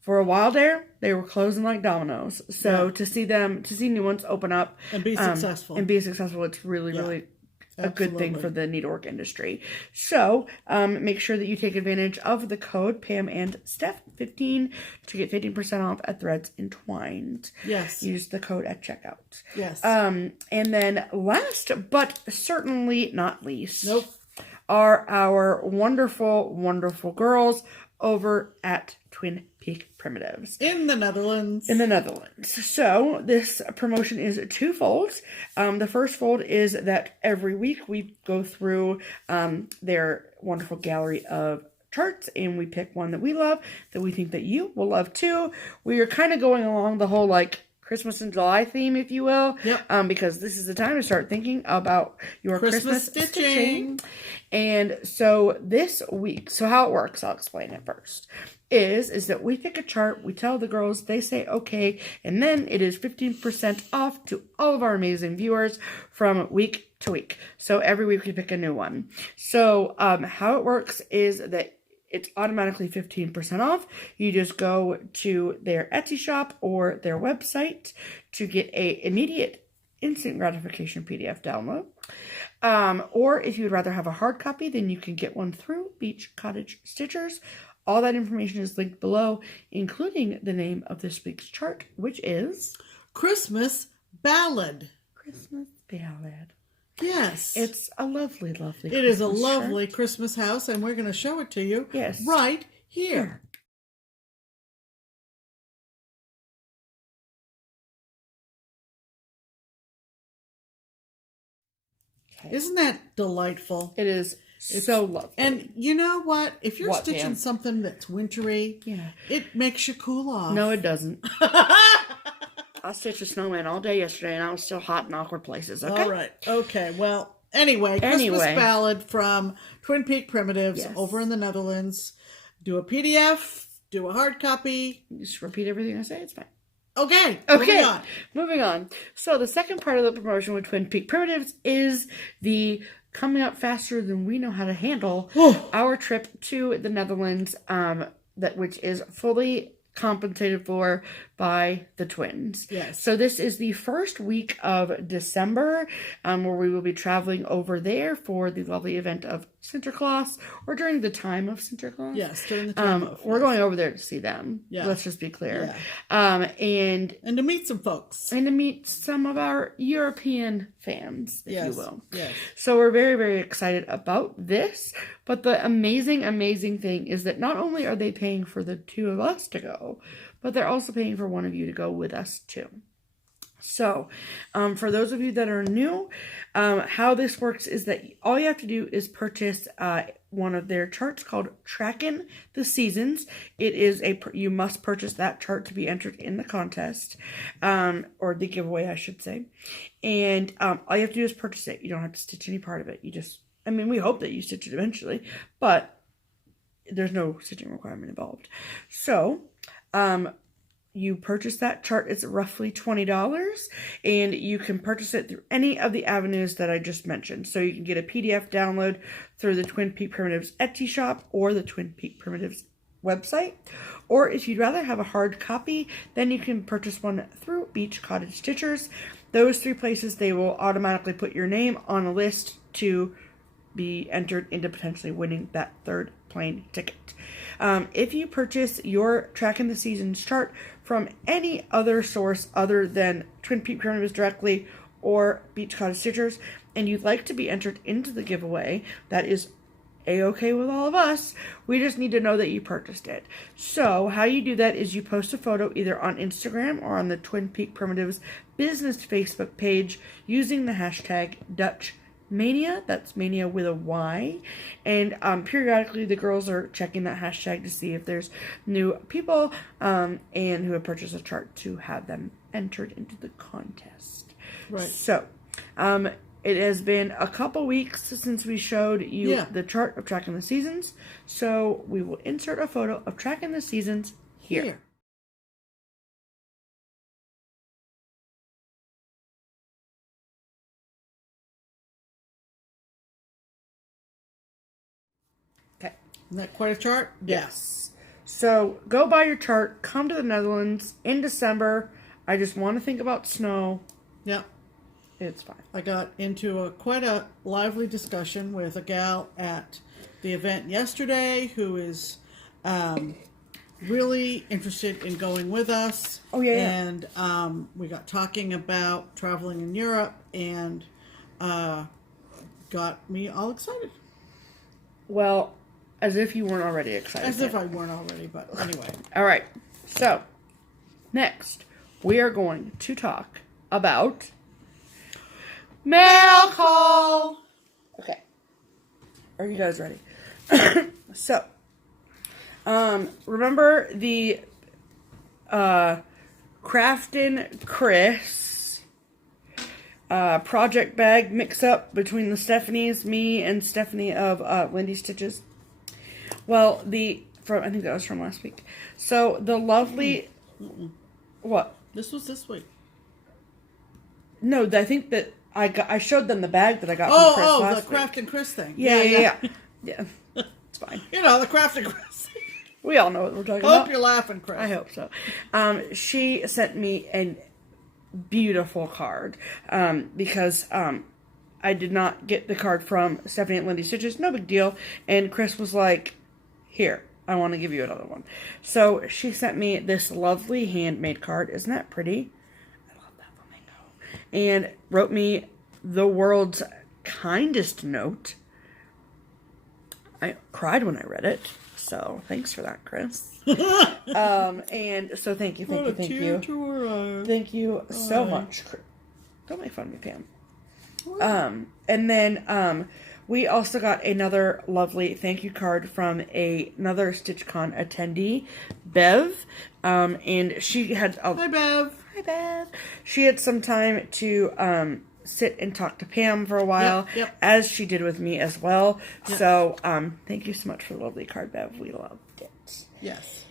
for a while there, they were closing like dominoes. So to see new ones open up and be successful, it's really a good thing for the needlework industry. So make sure that you take advantage of the code Pam and Steph 15 to get 15% off at Threads Entwined. Yes. Use the code at checkout. Yes. And then last but certainly not least, are our wonderful, wonderful girls over at Twin Peak Primitives. In the Netherlands. So this promotion is twofold. The first fold is that every week we go through their wonderful gallery of charts and we pick one that we love, that we think that you will love too. We are kind of going along the whole like Christmas in July theme, if you will. Because this is the time to start thinking about your Christmas stitching. And so this week, so how it works, I'll explain it first, is that we pick a chart, we tell the girls, they say okay, and then it is 15% off to all of our amazing viewers from week to week. So every week we pick a new one. So how it works is that it's automatically 15% off. You just go to their Etsy shop or their website to get a immediate instant gratification PDF download. Or if you'd rather have a hard copy, then you can get one through Beach Cottage Stitchers. All that information is linked below, including the name of this week's chart, which is Christmas Ballad. Christmas Ballad. Yes. It's a lovely, lovely It is a lovely Christmas house, and we're going to show it to you right here. Okay. Isn't that delightful? It is so lovely. And you know what? If you're stitching something that's wintry, it makes you cool off. No, it doesn't. I stitched a snowman all day yesterday, and I was still hot in awkward places. Okay? All right. Okay. Well, anyway, Christmas Ballad from Twin Peak Primitives over in the Netherlands. Do a PDF, do a hard copy. Just repeat everything I say. It's fine. Okay. Moving on. So the second part of the promotion with Twin Peak Primitives is the coming up faster than we know how to handle our trip to the Netherlands, which is fully compensated for by the twins. Yes. So this is the first week of December, where we will be traveling over there for the lovely event of Sinterklaas, or during the time of Sinterklaas. Yes, during the time of. We're going over there to see them. Yeah. Let's just be clear. Yeah. And to meet some folks. And to meet some of our European fans, if you will. Yes. So we're very, very excited about this. But the amazing, amazing thing is that not only are they paying for the two of us to go, but they're also paying for one of you to go with us too. So, for those of you that are new, how this works is that all you have to do is purchase one of their charts called Trackin' the Seasons. It is you must purchase that chart to be entered in the contest, or the giveaway, I should say. And all you have to do is purchase it. You don't have to stitch any part of it. We hope that you stitch it eventually, but there's no stitching requirement involved. So, you purchase that chart. It's roughly $20, and you can purchase it through any of the avenues that I just mentioned. So you can get a PDF download through the Twin Peak Primitives Etsy shop or the Twin Peak Primitives website. Or if you'd rather have a hard copy, then you can purchase one through Beach Cottage Stitchers. Those three places, they will automatically put your name on a list to be entered into potentially winning that third plane ticket. If you purchase your Trackin' the Seasons chart from any other source other than Twin Peak Primitives directly or Beach Cottage Stitchers, and you'd like to be entered into the giveaway, that is A-okay with all of us. We just need to know that you purchased it. So how you do that is you post a photo either on Instagram or on the Twin Peak Primitives business Facebook page using the hashtag Dutch Mania. That's Mania with a Y. And periodically the girls are checking that hashtag to see if there's new people and who have purchased a chart to have them entered into the contest. Right. So it has been a couple weeks since we showed you the chart of tracking the seasons. So we will insert a photo of tracking the seasons here. Okay. Isn't that quite a chart? Yes. So go buy your chart. Come to the Netherlands in December. I just want to think about snow. Yeah. It's fine. I got into quite a lively discussion with a gal at the event yesterday who is really interested in going with us. Oh, yeah. And we got talking about traveling in Europe and got me all excited. Well, as if you weren't already excited. As if I weren't already, but anyway. All right. So, next, we are going to talk about mail call. Okay. Are you guys ready? So, remember the Craftin' Chris project bag mix-up between the Stephanies, me and Stephanie of Lynda Stitches? Well, I think that was from last week. So, the lovely... What? This was this week. No, I think that I showed them the bag that I got from Chris last week. The Craftin' Chris thing. Yeah. It's fine. You know, the Craftin' Chris. We all know what we're talking about. Hope you're laughing, Chris. I hope so. She sent me a beautiful card because I did not get the card from Stephanie at Lynda Stitches. No big deal. And Chris was like, here, I want to give you another one. So she sent me this lovely handmade card. Isn't that pretty? I love that flamingo. And wrote me the world's kindest note. I cried when I read it. So thanks for that, Chris. And so thank you. Thank you so much. Don't make fun of me, Pam. And then we also got another lovely thank you card from another StitchCon attendee, Bev. And she had Hi, Bev. Hi, Bev. She had some time to sit and talk to Pam for a while, as she did with me as well. Yep. So thank you so much for the lovely card, Bev. We loved it. Yes.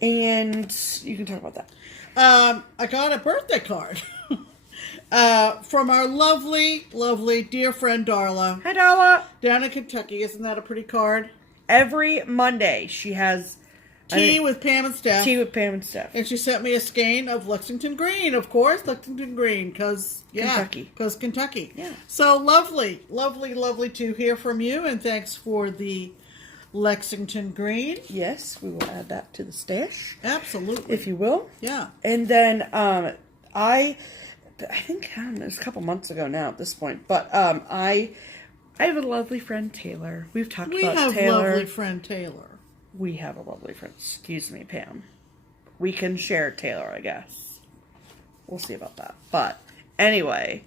And you can talk about that. I got a birthday card from our lovely, lovely dear friend Darla. Hi, Darla. Down in Kentucky. Isn't that a pretty card? Every Monday she has tea with Pam and Steph. Tea with Pam and Steph. And she sent me a skein of Lexington Green, of course. Lexington Green, because Kentucky. Yeah. So lovely, lovely, lovely to hear from you. And thanks for the Lexington Green. Yes, we will add that to the stash. Absolutely. If you will. Yeah. And then I think it was a couple months ago now at this point, but I have a lovely friend, Taylor. We've talked about Taylor. We have lovely friend Taylor. We have a lovely friend. Excuse me, Pam. We can share Taylor, I guess. We'll see about that. But anyway,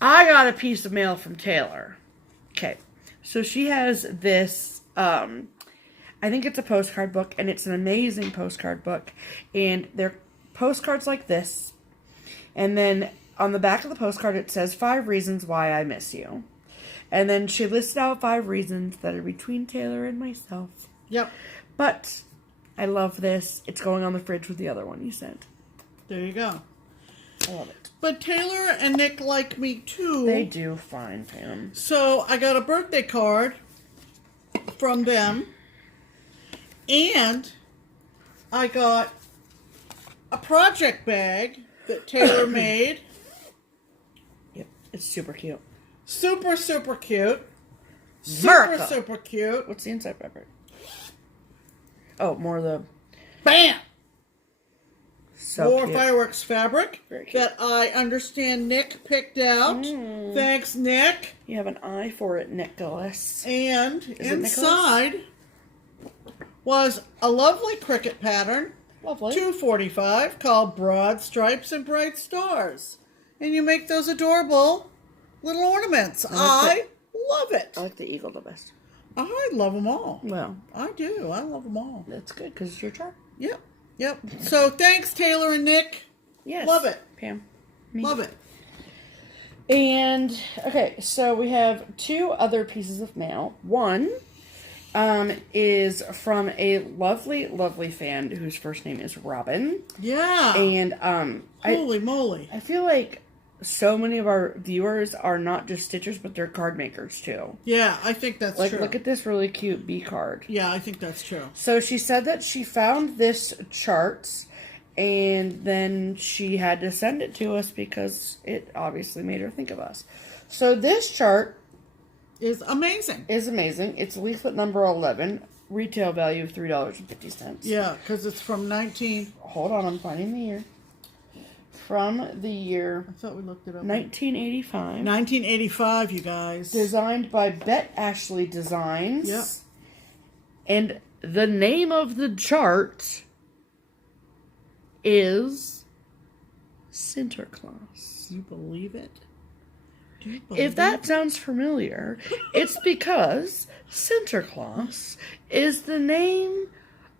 I got a piece of mail from Taylor. Okay. So she has this, I think it's a postcard book, and it's an amazing postcard book. And they're postcards like this. And then on the back of the postcard, it says 5 reasons why I miss you. And then she listed out 5 reasons that are between Taylor and myself. Yep. But I love this. It's going on the fridge with the other one you sent. There you go. I love it. But Taylor and Nick like me too. They do fine, Pam. So I got a birthday card from them. And I got a project bag that Taylor made. Yep. It's super cute. Super, super cute. America. Super cute. What's the inside fabric? Oh, more of the... Bam! So more cute. fireworks fabric Very cute. that I understand Nick picked out. Thanks, Nick. You have an eye for it, Nicholas. And Is it inside was a lovely cricket pattern, Lovely. $2.45, called Broad Stripes and Bright Stars. And you make those adorable little ornaments. I love it. I like the eagle the best. I love them all. Well, I do. I love them all. that's good because it's your chart. Yep. Yep. So thanks, Taylor and Nick. Yes. Love it. Pam. Me. Love it. And, okay, so we have 2 other pieces of mail. One is from a lovely, lovely fan whose first name is Robin. Yeah. And holy moly. I feel like so many of our viewers are not just stitchers, but they're card makers too. Yeah, I think that's true. Look at this really cute bee card. Yeah, I think that's true. So she said that she found this chart and then she had to send it to us because it obviously made her think of us. So this chart is amazing. It's leaflet number 11, retail value of $3.50. Yeah, because it's from 19... Hold on, I'm finding the year. From the year... I thought we looked it up. 1985. 1985, you guys. Designed by Bet Ashley Designs. Yep. And the name of the chart is Sinterklaas. Do you believe it? If that sounds familiar, it's because Sinterklaas is the name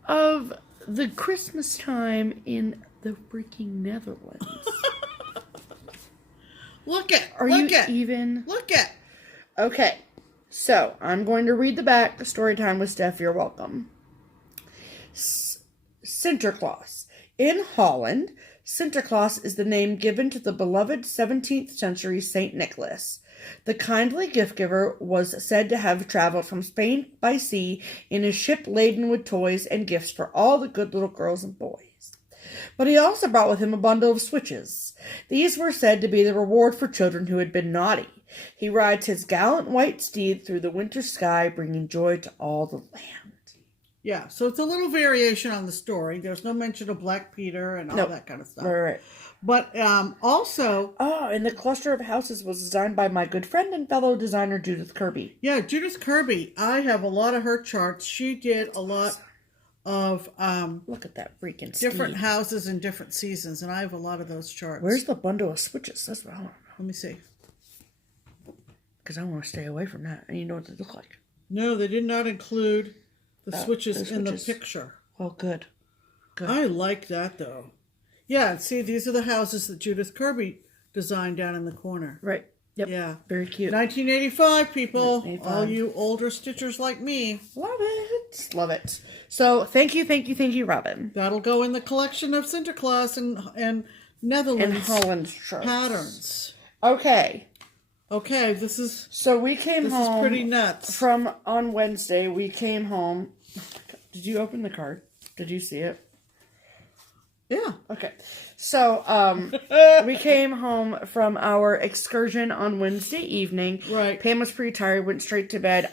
of the Christmas time in the freaking Netherlands. Look at. Are look you at, even? Look at. Okay, so I'm going to read the back. Story time with Steph. You're welcome. Sinterklaas. In Holland, Sinterklaas is the name given to the beloved 17th century Saint Nicholas. The kindly gift giver was said to have traveled from Spain by sea in a ship laden with toys and gifts for all the good little girls and boys. But he also brought with him a bundle of switches. These were said to be the reward for children who had been naughty. He rides his gallant white steed through the winter sky, bringing joy to all the land. Yeah, so it's a little variation on the story. There's no mention of Black Peter and all that kind of stuff. Right. But also... Oh, and the cluster of houses was designed by my good friend and fellow designer Judith Kirby. Yeah, Judith Kirby. I have a lot of her charts. She did a lot of... Look at that freaking different steed. houses in different seasons, and I have a lot of those charts. Where's the bundle of switches? That's what I want to know. Let me see. Because I want to stay away from that. And you know what they look like. No, they did not include the switches in the switches. picture. Well, good. Good. I like that, though. Yeah, see, these are the houses that Judith Kirby designed down in the corner. Right. Yep. Yeah. Very cute. 1985, people. 1985. All you older stitchers like me. Love it. Love it. So, thank you, Robin. That'll go in the collection of Sinterklaas and Netherlands And Holland's charts. patterns. Okay. Okay, this is... So, we came This home... is pretty nuts. On Wednesday, we came home... Did you open the card? Did you see it? Yeah. Okay. So, we came home from our excursion on Wednesday evening. Right. Pam was pretty tired, went straight to bed.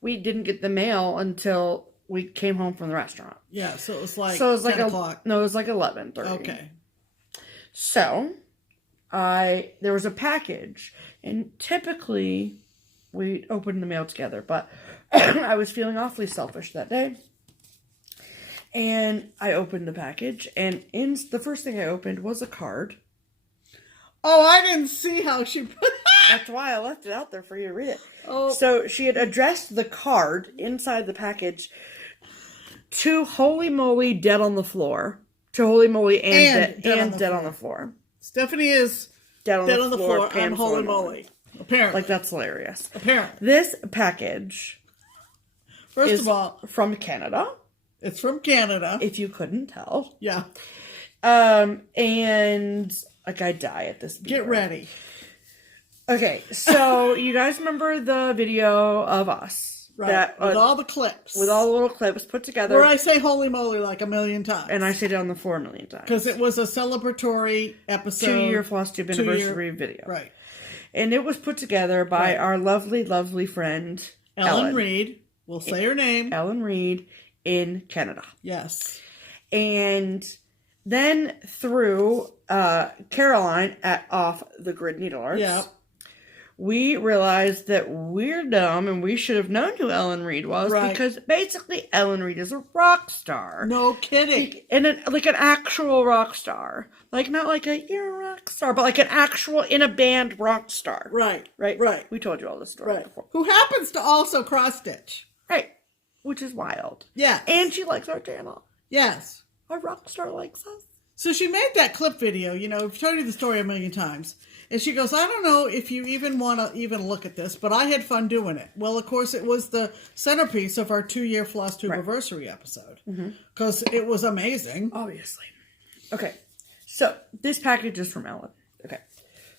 We didn't get the mail until we came home from the restaurant. Yeah, so it was like 10 o'clock. No, it was like 11:30. Okay. So, there was a package, and typically we opened the mail together, but I was feeling awfully selfish that day. And I opened the package, and the first thing I opened was a card. Oh, I didn't see how she put That's why I left it out there for you to read it. Oh. So she had addressed the card inside the package to Holy Moly Dead on the Floor. To Holy Moly and Dead on the Floor. Stephanie is Dead on the floor. on Pam's Holy Moly. Apparently. Like, that's hilarious. Apparently. This package First is of all, from Canada, it's from Canada. if you couldn't tell. Yeah. And like, I die at this. Get ready. Okay, so you guys remember the video of us, Right. With all the clips. with all the little clips put together, Where I say holy moly like a million times. and I say it on the floor a million times Because it was a celebratory episode. 2-year FlossTube anniversary video, Right. and it was put together by our lovely, lovely friend Ellen Reed. We'll say her name. Ellen Reed in Canada. Yes. And then through Caroline at Off the Grid Needle Arts. Yeah. We realized that we're dumb and we should have known who Ellen Reed was because basically Ellen Reed is a rock star. No kidding. And like an actual rock star. Like not like you're a rock star, but like an actual in a band rock star. Right. Right? Right. We told you all this story before. Who happens to also cross stitch. Right. Which is wild. Yeah. And she likes our channel. Yes. Our rock star likes us. So she made that clip video, you know, I've told you the story a million times. And she goes, I don't know if you even want to even look at this, but I had fun doing it. Well, of course, it was the centerpiece of our 2-year FlossTube anniversary episode. Because it was amazing. Obviously. Okay. So, this package is from Ellen. Okay.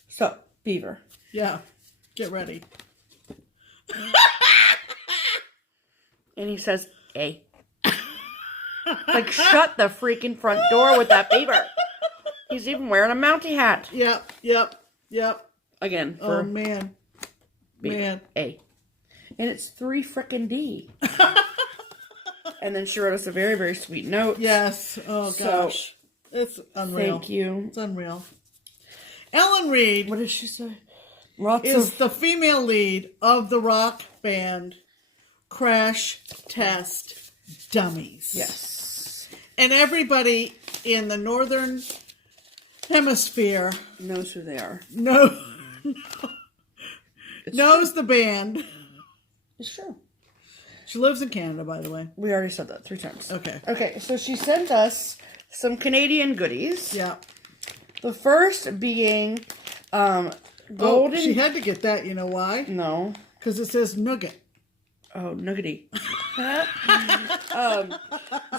So, Beaver. Yeah. Get ready. And he says, hey. Like, shut the freaking front door with that beaver. He's even wearing a Mountie hat. Yep. Again. Oh, man. Beaver. Man. A. And it's 3 frickin' D. And then she wrote us a very, very sweet note. Yes. Oh, gosh. It's unreal. Thank you. It's unreal. Ellen Reed. What did she say? Is the female lead of the rock band Crash Test Dummies. Yes. And everybody in the northern hemisphere knows who they are. knows true. the band. It's true. She lives in Canada, by the way. We already said that 3 times. Okay. Okay, so she sent us some Canadian goodies. Yeah. The first being golden. Oh, she had to get that. You know why? No. Because it says nugget. Oh, nuggety.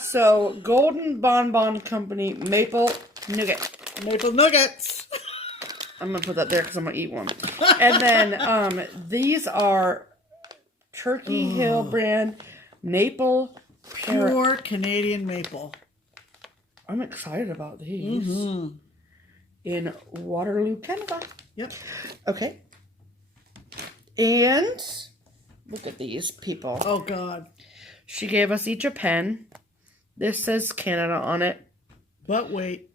So, Golden Bonbon Company Maple Nougat. Maple nuggets. I'm going to put that there because I'm going to eat one. And then these are Turkey Hill brand maple. Pure Canadian maple. I'm excited about these. In Waterloo, Canada. Yep. Okay. And look at these people. Oh, God. She gave us each a pen. This says Canada on it. But wait.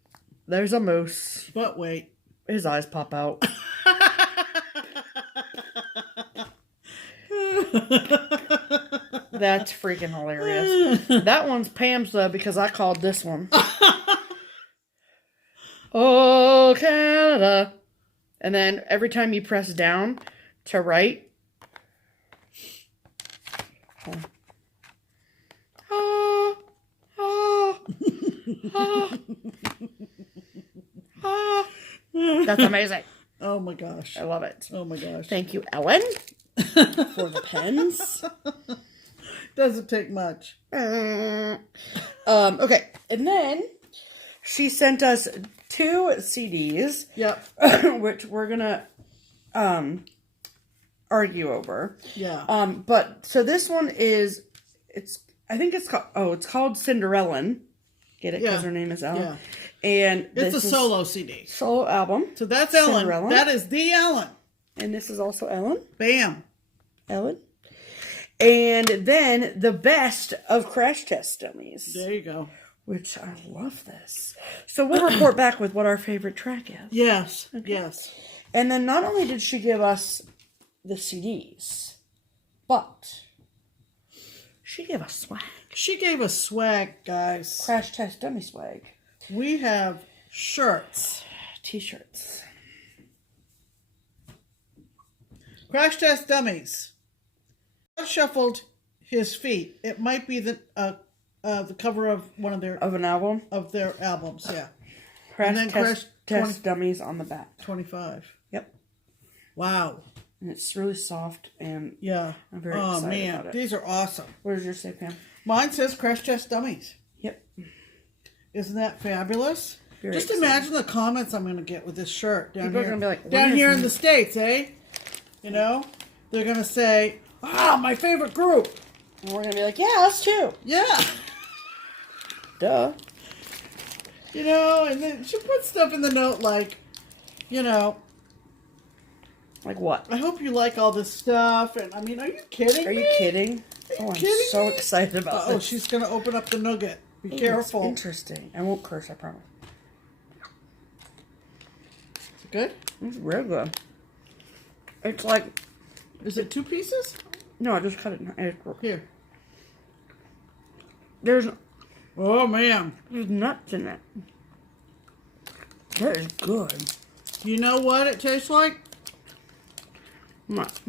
There's a moose. But wait. His eyes pop out. That's freaking hilarious. That one's Pam's though because I called this one. Oh, Canada. And then every time you press down to write. That's amazing. Oh my gosh. I love it. Oh my gosh. Thank you, Ellen, for the pens. Doesn't take much. Okay. And then she sent us 2 CDs. Yep. Which we're gonna argue over. Yeah. But so this one is I think it's called Cinderella. Get it? Because her name is Ellen. Yeah. And It's a solo CD. Solo album. So that's Ellen. Cinderella. That is the Ellen. And this is also Ellen. Bam. Ellen. And then the best of Crash Test Dummies. There you go. Which I love this. So we'll report back with what our favorite track is. Yes. Okay. Yes. And then not only did she give us the CDs, but she gave us swag. She gave us swag, guys. Crash Test Dummy swag. We have shirts. T-shirts. Crash Test Dummies. I shuffled his feet. It might be the cover of one of their Of an album? of their albums. Yeah. Crash Test Dummies on the back. 25. Yep. Wow. And it's really soft and Yeah. I'm very excited about it. These are awesome. What does yours say, Pam? Mine says Crash Test Dummies. Yep. Isn't that fabulous? Very Just excited. imagine the comments I'm going to get with this shirt down People are here. gonna be like, what down is here in this? the States, eh? You know? They're going to say, my favorite group. And we're going to be like, yeah, us too. Yeah. Duh. You know, and then she put stuff in the note like, you know, Like what? I hope you like all this stuff. And I mean, are you kidding Are me? you kidding? Are you I'm kidding so me? excited about Oh, this. she's going to open up the nugget. Be Ooh, careful. That's interesting. I won't curse, I promise. Good? It's real good. It's like... Is it 2 pieces? No, I just cut it in half. Here. There's Man. There's nuts in it. That is good. You know what it tastes like? What?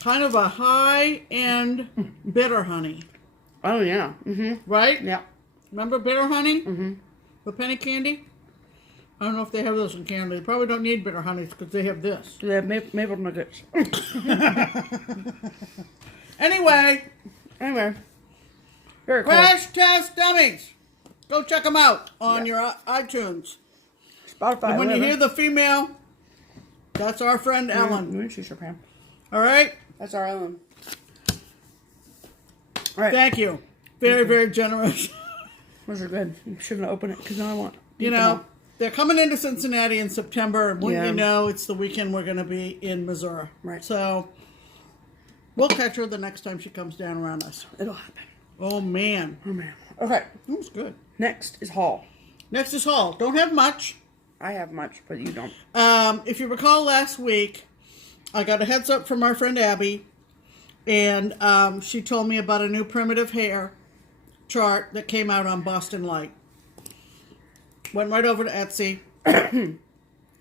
Kind of a high-end bitter honey. Oh, yeah. Right? Yeah. Remember bitter honey? The penny candy? I don't know if they have those in Canada. They probably don't need bitter honeys because they have this. They have maple nuggets. Anyway. Very cool. Crash Test Dummies. Go check them out on your iTunes. Spotify. And when you hear the female, that's our friend Ellen. She's your Pam. All right? That's our Ellen. All right. Thank you. Very, very generous. Those are good. You shouldn't open it because now I want. You know, they're coming into Cincinnati in September, and wouldn't you know, it's the weekend we're going to be in Missouri. Right. So we'll catch her the next time she comes down around us. It'll happen. Oh, man. Okay. That was good. Next is haul. Next is haul. Don't have much. I have much, but you don't. If you recall last week, I got a heads up from our friend Abby, and she told me about a new primitive hair chart that came out on Boston Light. Went right over to Etsy,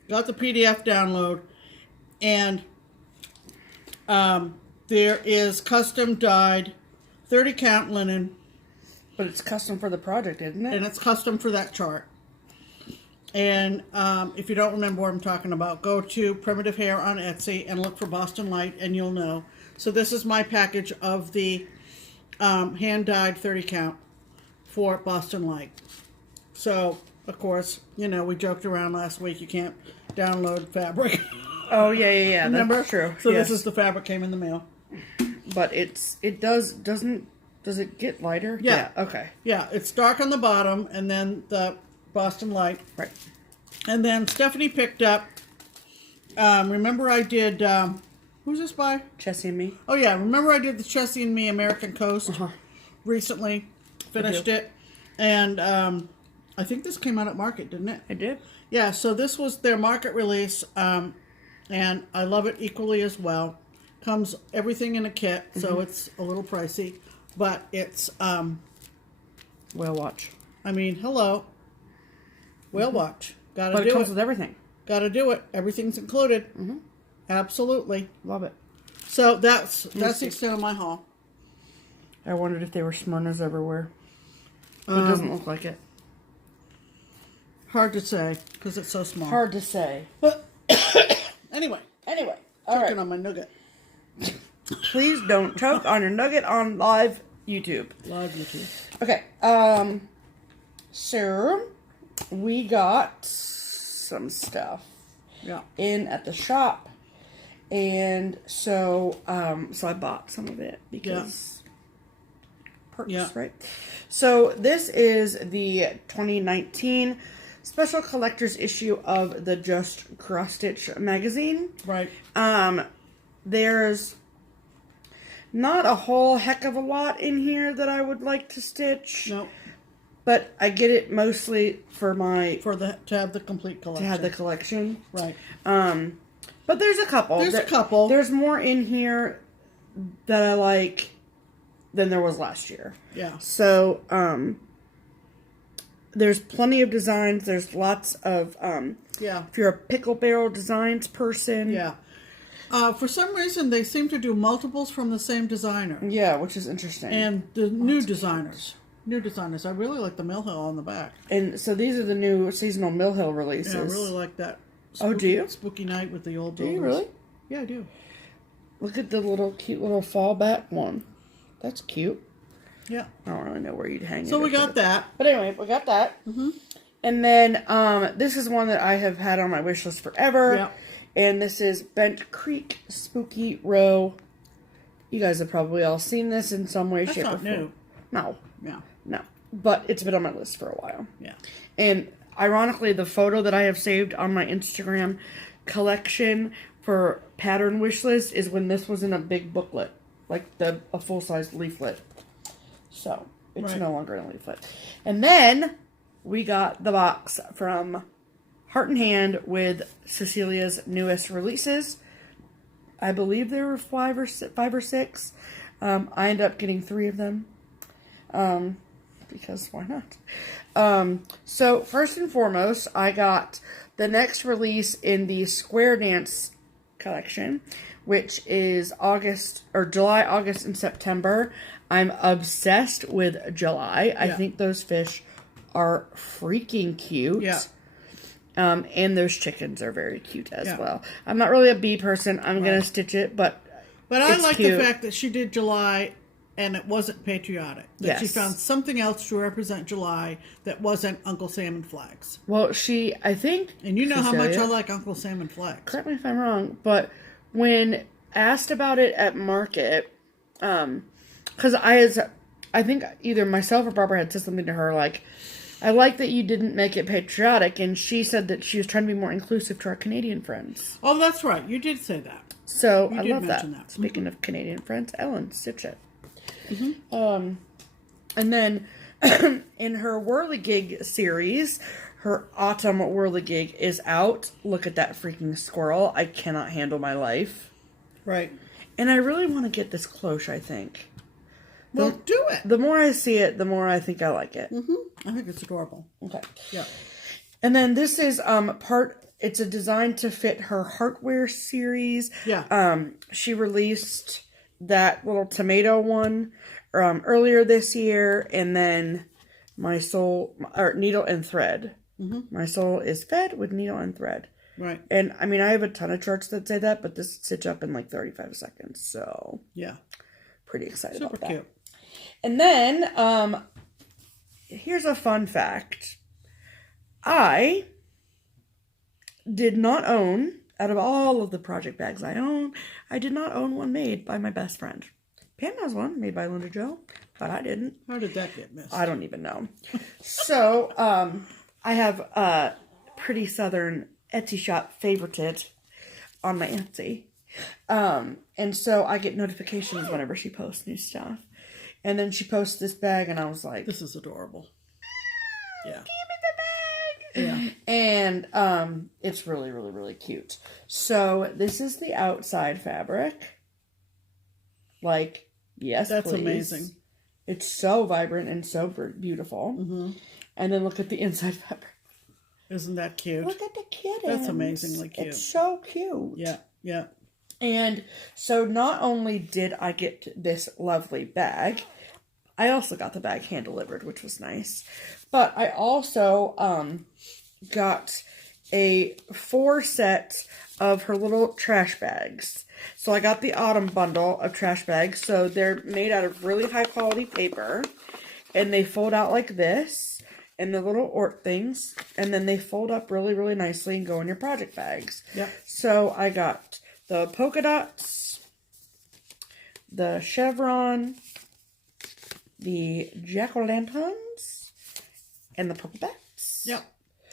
got the PDF download, and there is custom dyed 30 count linen. But it's custom for the project, isn't it? And it's custom for that chart. And if you don't remember what I'm talking about, go to Primitive Hair on Etsy and look for Boston Light and you'll know. So this is my package of the hand-dyed 30 count for Boston Light. So, of course, you know, we joked around last week, you can't download fabric. Oh, yeah. Remember? That's true. So yes. This is the fabric came in the mail. But does it get lighter? Yeah. Okay. Yeah, it's dark on the bottom and then the Boston Light. Right. And then Stephanie picked up, remember I did, who's this by? Chessie and Me. Oh yeah, remember I did the Chessie and Me American Coast recently, finished it. And I think this came out at Market, didn't it? It did. Yeah, so this was their Market release, and I love it equally as well. Comes everything in a kit, so it's a little pricey, but it's, Whale Watch. I mean, hello. Whale Watch. Gotta But do it comes it. with everything. Gotta do it. Everything's included. Absolutely. Love it. So that's the extent of my haul. I wondered if they were Smyrnas everywhere. But it doesn't look like it. Hard to say, because it's so small. Hard to say. Anyway. All Choking right. on my nugget. Please don't choke on your nugget on live YouTube. Live YouTube. Okay. So we got some stuff in at the shop, and so I bought some of it because perks, right? So this is the 2019 special collector's issue of the Just Cross Stitch magazine. Right. There's not a whole heck of a lot in here that I would like to stitch. No. But I get it mostly for to have the complete collection. To have the collection. Right. But there's a couple. There's more in here that I like than there was last year. Yeah. So, there's plenty of designs. There's lots of, if you're a pickle barrel designs person. Yeah. For some reason, they seem to do multiples from the same designer. Yeah, which is interesting. And the new designers. I really like the Mill Hill on the back. And so these are the new seasonal Mill Hill releases. Yeah, I really like that. Oh, do you? Spooky night with the old Do builders. you really? Yeah, I do. Look at the cute little fallback one. That's cute. Yeah. I don't really know where you'd hang it. So we got that. But anyway, we got that. And then this is one that I have had on my wish list forever. Yeah. And this is Bent Creek Spooky Row. You guys have probably all seen this in some way, shape, or form. New. No. Yeah. No. But it's been on my list for a while. Yeah. And ironically, the photo that I have saved on my Instagram collection for pattern wish list is when this was in a big booklet. Like a full-size leaflet. So, it's no longer in a leaflet. And then we got the box from Heart in Hand with Cecilia's newest releases. I believe there were five or six. I ended up getting 3 of them. Because why not? So first and foremost, I got the next release in the Square Dance collection, which is July, August, and September. I'm obsessed with July. I think those fish are freaking cute. Yeah. And those chickens are very cute as well. I'm not really a bee person. I'm going to stitch it, but I it's like cute. the fact that she did July and it wasn't patriotic. That she found something else to represent July that wasn't Uncle Sam and flags. Well, I think... And you know how much I like Uncle Sam and flags. Correct me if I'm wrong, but when asked about it at market, because I think either myself or Barbara had said something to her like, I like that you didn't make it patriotic, and she said that she was trying to be more inclusive to our Canadian friends. Oh, that's right. You did say that. So You I did love that. mention that. Speaking of Canadian friends, Ellen, stitch it. And then in her Whirligig series, her autumn Whirligig is out. Look at that freaking squirrel. I cannot handle my life. Right. And I really want to get this cloche, I think. Well, do it. The more I see it, the more I think I like it. I think it's adorable. Okay. Yeah. And then this is it's a design to fit her Heartwear series. Yeah. She released that little tomato one earlier this year, and then needle and thread. My soul is fed with needle and thread. Right. And I mean, I have a ton of charts that say that, but this stitch up in like 35 seconds. So yeah, pretty excited super about that. cute. And then here's a fun fact. I did not own, out of all of the project bags I own, I did not own one made by my best friend. Pam has one made by Lynda Jo, but I didn't. How did that get missed? I don't even know. So, I have a Pretty Southern Etsy shop favorited on my Etsy. And so I get notifications whenever she posts new stuff. And then she posts this bag, and I was like, this is adorable. Yeah. Give me the bag! Yeah. And it's really, really, really cute. So this is the outside fabric. Like, yes, that's please. amazing. It's so vibrant and so beautiful. And then look at the inside fabric. Isn't that cute? Look at the kittens. That's amazingly cute. It's so cute. Yeah, yeah. And so not only did I get this lovely bag, I also got the bag hand delivered, which was nice. But I also got a 4 set of her little trash bags. So I got the autumn bundle of trash bags. So they're made out of really high quality paper. And they fold out like this. And the little Ort things. And then they fold up really, really nicely and go in your project bags. Yeah. So I got the polka dots, the chevron, the jack-o'-lanterns, and the purple bats. Yep.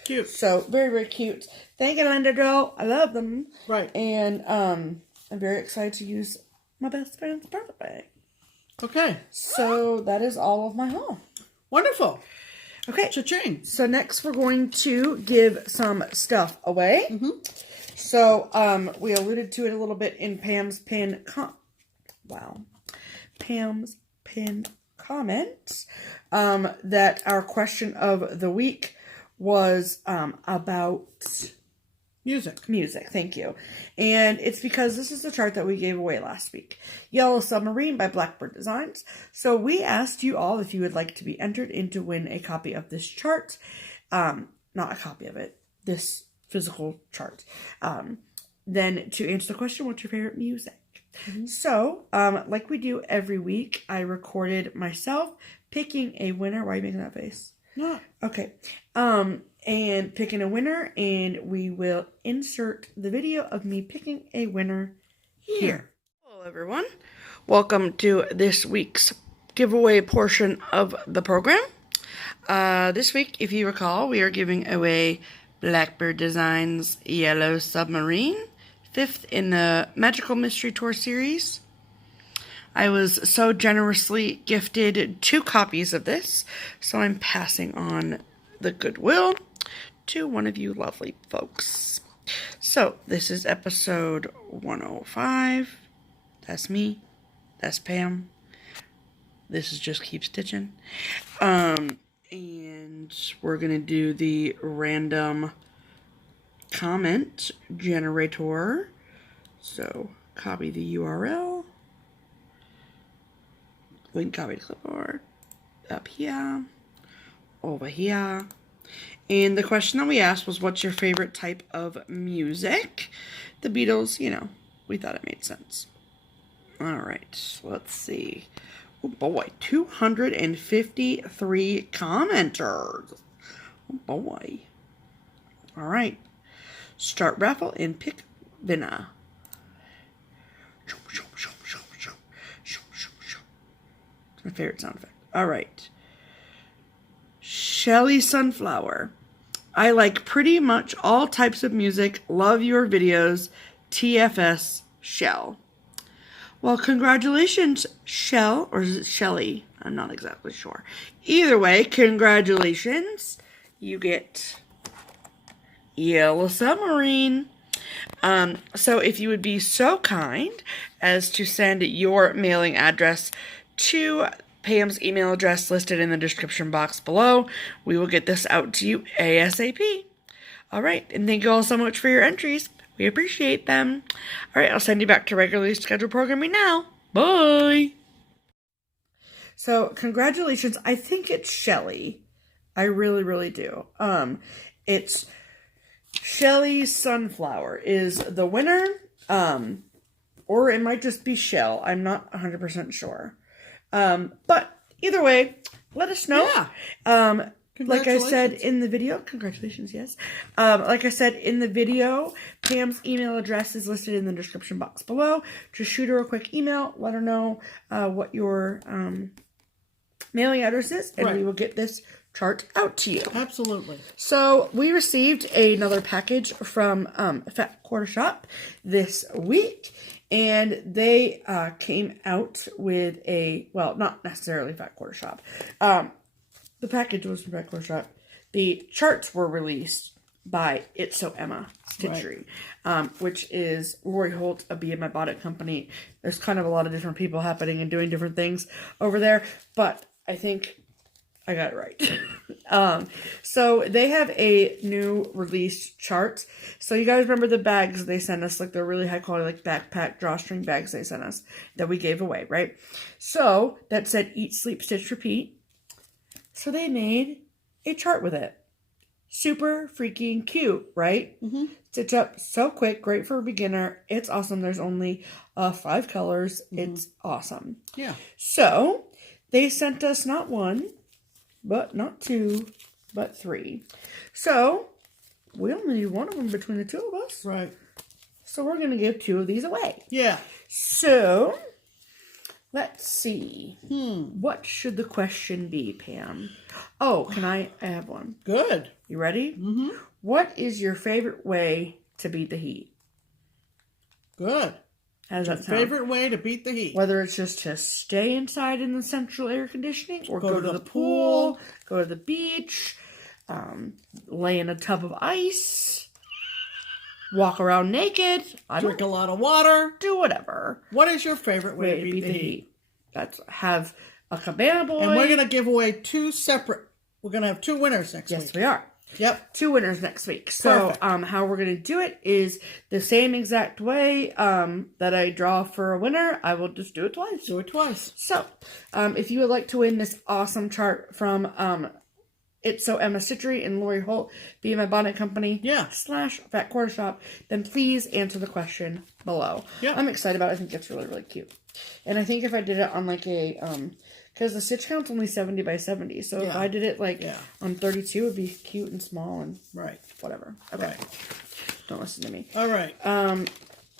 Cute. So, very, very cute. Thank you, Lynda Jo. I love them. Right. And I'm very excited to use my best friend's project bag. Okay. So, that is all of my haul. Wonderful. Okay. Cha-ching. So, next we're going to give some stuff away. So, we alluded to it a little bit in Pam's Pin Pam's Pin comments, that our question of the week was about music. Thank you. And it's because this is the chart that we gave away last week. Yellow Submarine by Blackbird Designs. So we asked you all if you would like to be entered in to win a copy of this chart. Not a copy of it. This physical chart. Then to answer the question, what's your favorite music? So, like we do every week, I recorded myself picking a winner. Why are you making that face? No. Okay. And picking a winner, and we will insert the video of me picking a winner here. Hello, everyone. Welcome to this week's giveaway portion of the program. This week, if you recall, we are giving away Blackbird Designs Yellow Submarine, 5th in the Magical Mystery Tour series. I was so generously gifted 2 copies of this, so I'm passing on the goodwill to one of you lovely folks. So, this is episode 105. That's me. That's Pam. This is Just Keep Stitching. And we're going to do the random comment generator. So, copy the URL. Link copy to clipboard. Up here. Over here. And the question that we asked was, what's your favorite type of music? The Beatles, you know, we thought it made sense. Alright, let's see. Oh boy, 253 commenters. Oh boy. Alright. Start raffle and pick winner. It's my favorite sound effect. Alright. Shelly Sunflower. I like pretty much all types of music. Love your videos. TFS Shell. Well, congratulations, Shell. Or is it Shelly? I'm not exactly sure. Either way, congratulations. You get Yellow Submarine. So if you would be so kind as to send your mailing address to Pam's email address listed in the description box below, we will get this out to you ASAP. Alright, and thank you all so much for your entries. We appreciate them. Alright, I'll send you back to regularly scheduled programming now. Bye! So, congratulations. I think it's Shelly. I really, really do. It's Shelly Sunflower is the winner. Or it might just be Shell. I'm not 100% sure. But either way, let us know. Yeah. Like I said in the video, congratulations, yes. Like I said in the video, Pam's email address is listed in the description box below. Just shoot her a quick email, let her know what your mailing address is, and we will get this chart out to you. Absolutely. So we received another package from Fat Quarter Shop this week. And they came out with a, well, not necessarily Fat Quarter Shop. The package was from Fat Quarter Shop. The charts were released by It's So Emma Stitchery, which is Lori Holt, a Be In My Bonnet company. There's kind of a lot of different people happening and doing different things over there, but I think I got it right. So they have a new released chart. So you guys remember the bags they sent us, like the really high quality, like backpack drawstring bags they sent us that we gave away, right? So that said Eat, Sleep, Stitch, Repeat. So they made a chart with it. Super freaking cute, right? Mm-hmm. Stitch up so quick, great for a beginner. It's awesome. There's only 5 colors. Mm-hmm. It's awesome. Yeah. So they sent us not 1, but not 2, but 3. So we only need 1 of them between the 2 of us. Right. So we're going to give 2 of these away. Yeah. So let's see. What should the question be, Pam? Oh, can I have one? Good. You ready? Mm-hmm. What is your favorite way to beat the heat? Good. How does that sound? Favorite way to beat the heat? Whether it's just to stay inside in the central air conditioning, or go to the pool, go to the beach, lay in a tub of ice, walk around naked, drink a lot of water, do whatever. What is your favorite way to beat the heat? That's have a cabana boy. And we're going to give away 2 separate. We're going to have 2 winners next week. Yes, we are. Yep. 2 winners next week. So, how we're going to do it is the same exact way that I draw for a winner. I will just do it twice. Do it twice. So, if you would like to win this awesome chart from It's So Emma Stitchery and Lori Holt, Be In My Bonnet Company, / Fat Quarter Shop, then please answer the question below. Yeah. I'm excited about it. I think it's really, really cute. And I think if I did it on like a, because the stitch count's only 70 by 70. So if I did it like on 32, it would be cute and small and whatever. Okay. Right. Don't listen to me. All right.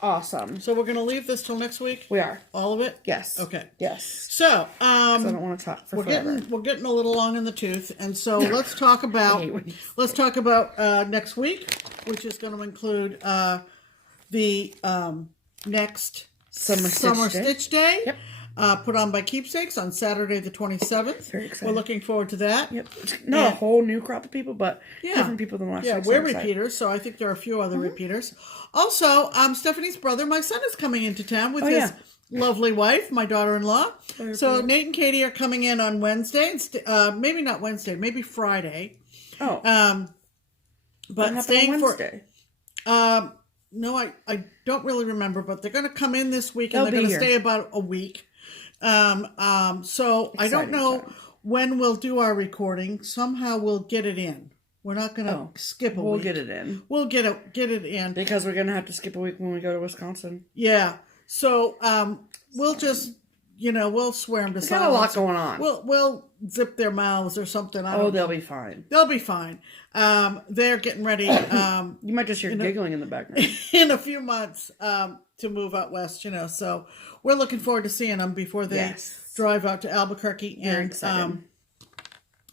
Awesome. So we're going to leave this till next week? We are. All of it? Yes. Okay. Yes. So, I don't want to talk for forever. We're getting a little long in the tooth, and so let's talk about next week, which is going to include the next Summer Stitch Day. Yep. put on by Keepsakes on Saturday the 27th. Very excited. We're looking forward to that. Yep. Not a whole new crop of people, but Yeah. different people than last year. Yeah, so we're I'm excited. repeaters, so I think there are a few other repeaters. Also, Stephanie's brother, my son, is coming into town with his lovely wife, my daughter-in-law. So Nate and Katie are coming in on Wednesday. Maybe not Wednesday, maybe Friday. Oh. But staying on for... Wednesday? No, I don't really remember, but they're going to come in this week, and They'll they're going be to here. stay about a week. So I don't know when we'll do our recording. Somehow we'll get it in. We're not going to skip a week. We'll get it in. We'll get it in. Because we're going to have to skip a week when we go to Wisconsin. Yeah. So we'll just, we'll swear them to silence. Got a lot going on. We'll zip their mouths or something. They'll be fine. They'll be fine. They're getting ready. You might just hear giggling in the background. In a few months to move out west, So we're looking forward to seeing them before they drive out to Albuquerque. Very And excited.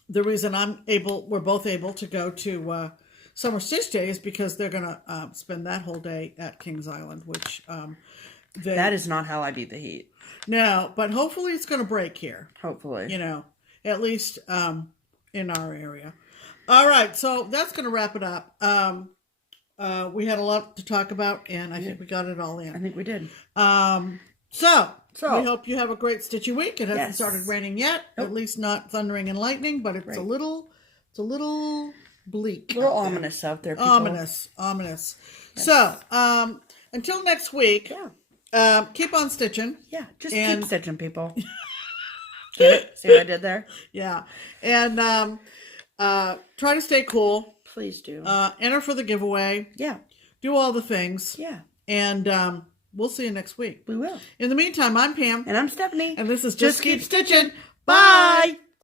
the reason we're both able to go to Summer Stitch Day is because they're going to spend that whole day at Kings Island, which that is not how I beat the heat. No, but hopefully it's going to break here. Hopefully. At least in our area. All right, so that's going to wrap it up. We had a lot to talk about, and I think we got it all in. I think we did. So we hope you have a great stitchy week. It hasn't started raining yet, Nope. at least not thundering and lightning, but it's a little bleak. A little ominous out there, people. Ominous. Yes. So until next week, keep on stitching. Yeah, just keep stitching, people. See what I did there? Yeah. And try to stay cool. Please do. Enter for the giveaway. Yeah. Do all the things. Yeah. And we'll see you next week. We will. In the meantime, I'm Pam. And I'm Stephanie. And this is Just Keep Stitching. Bye.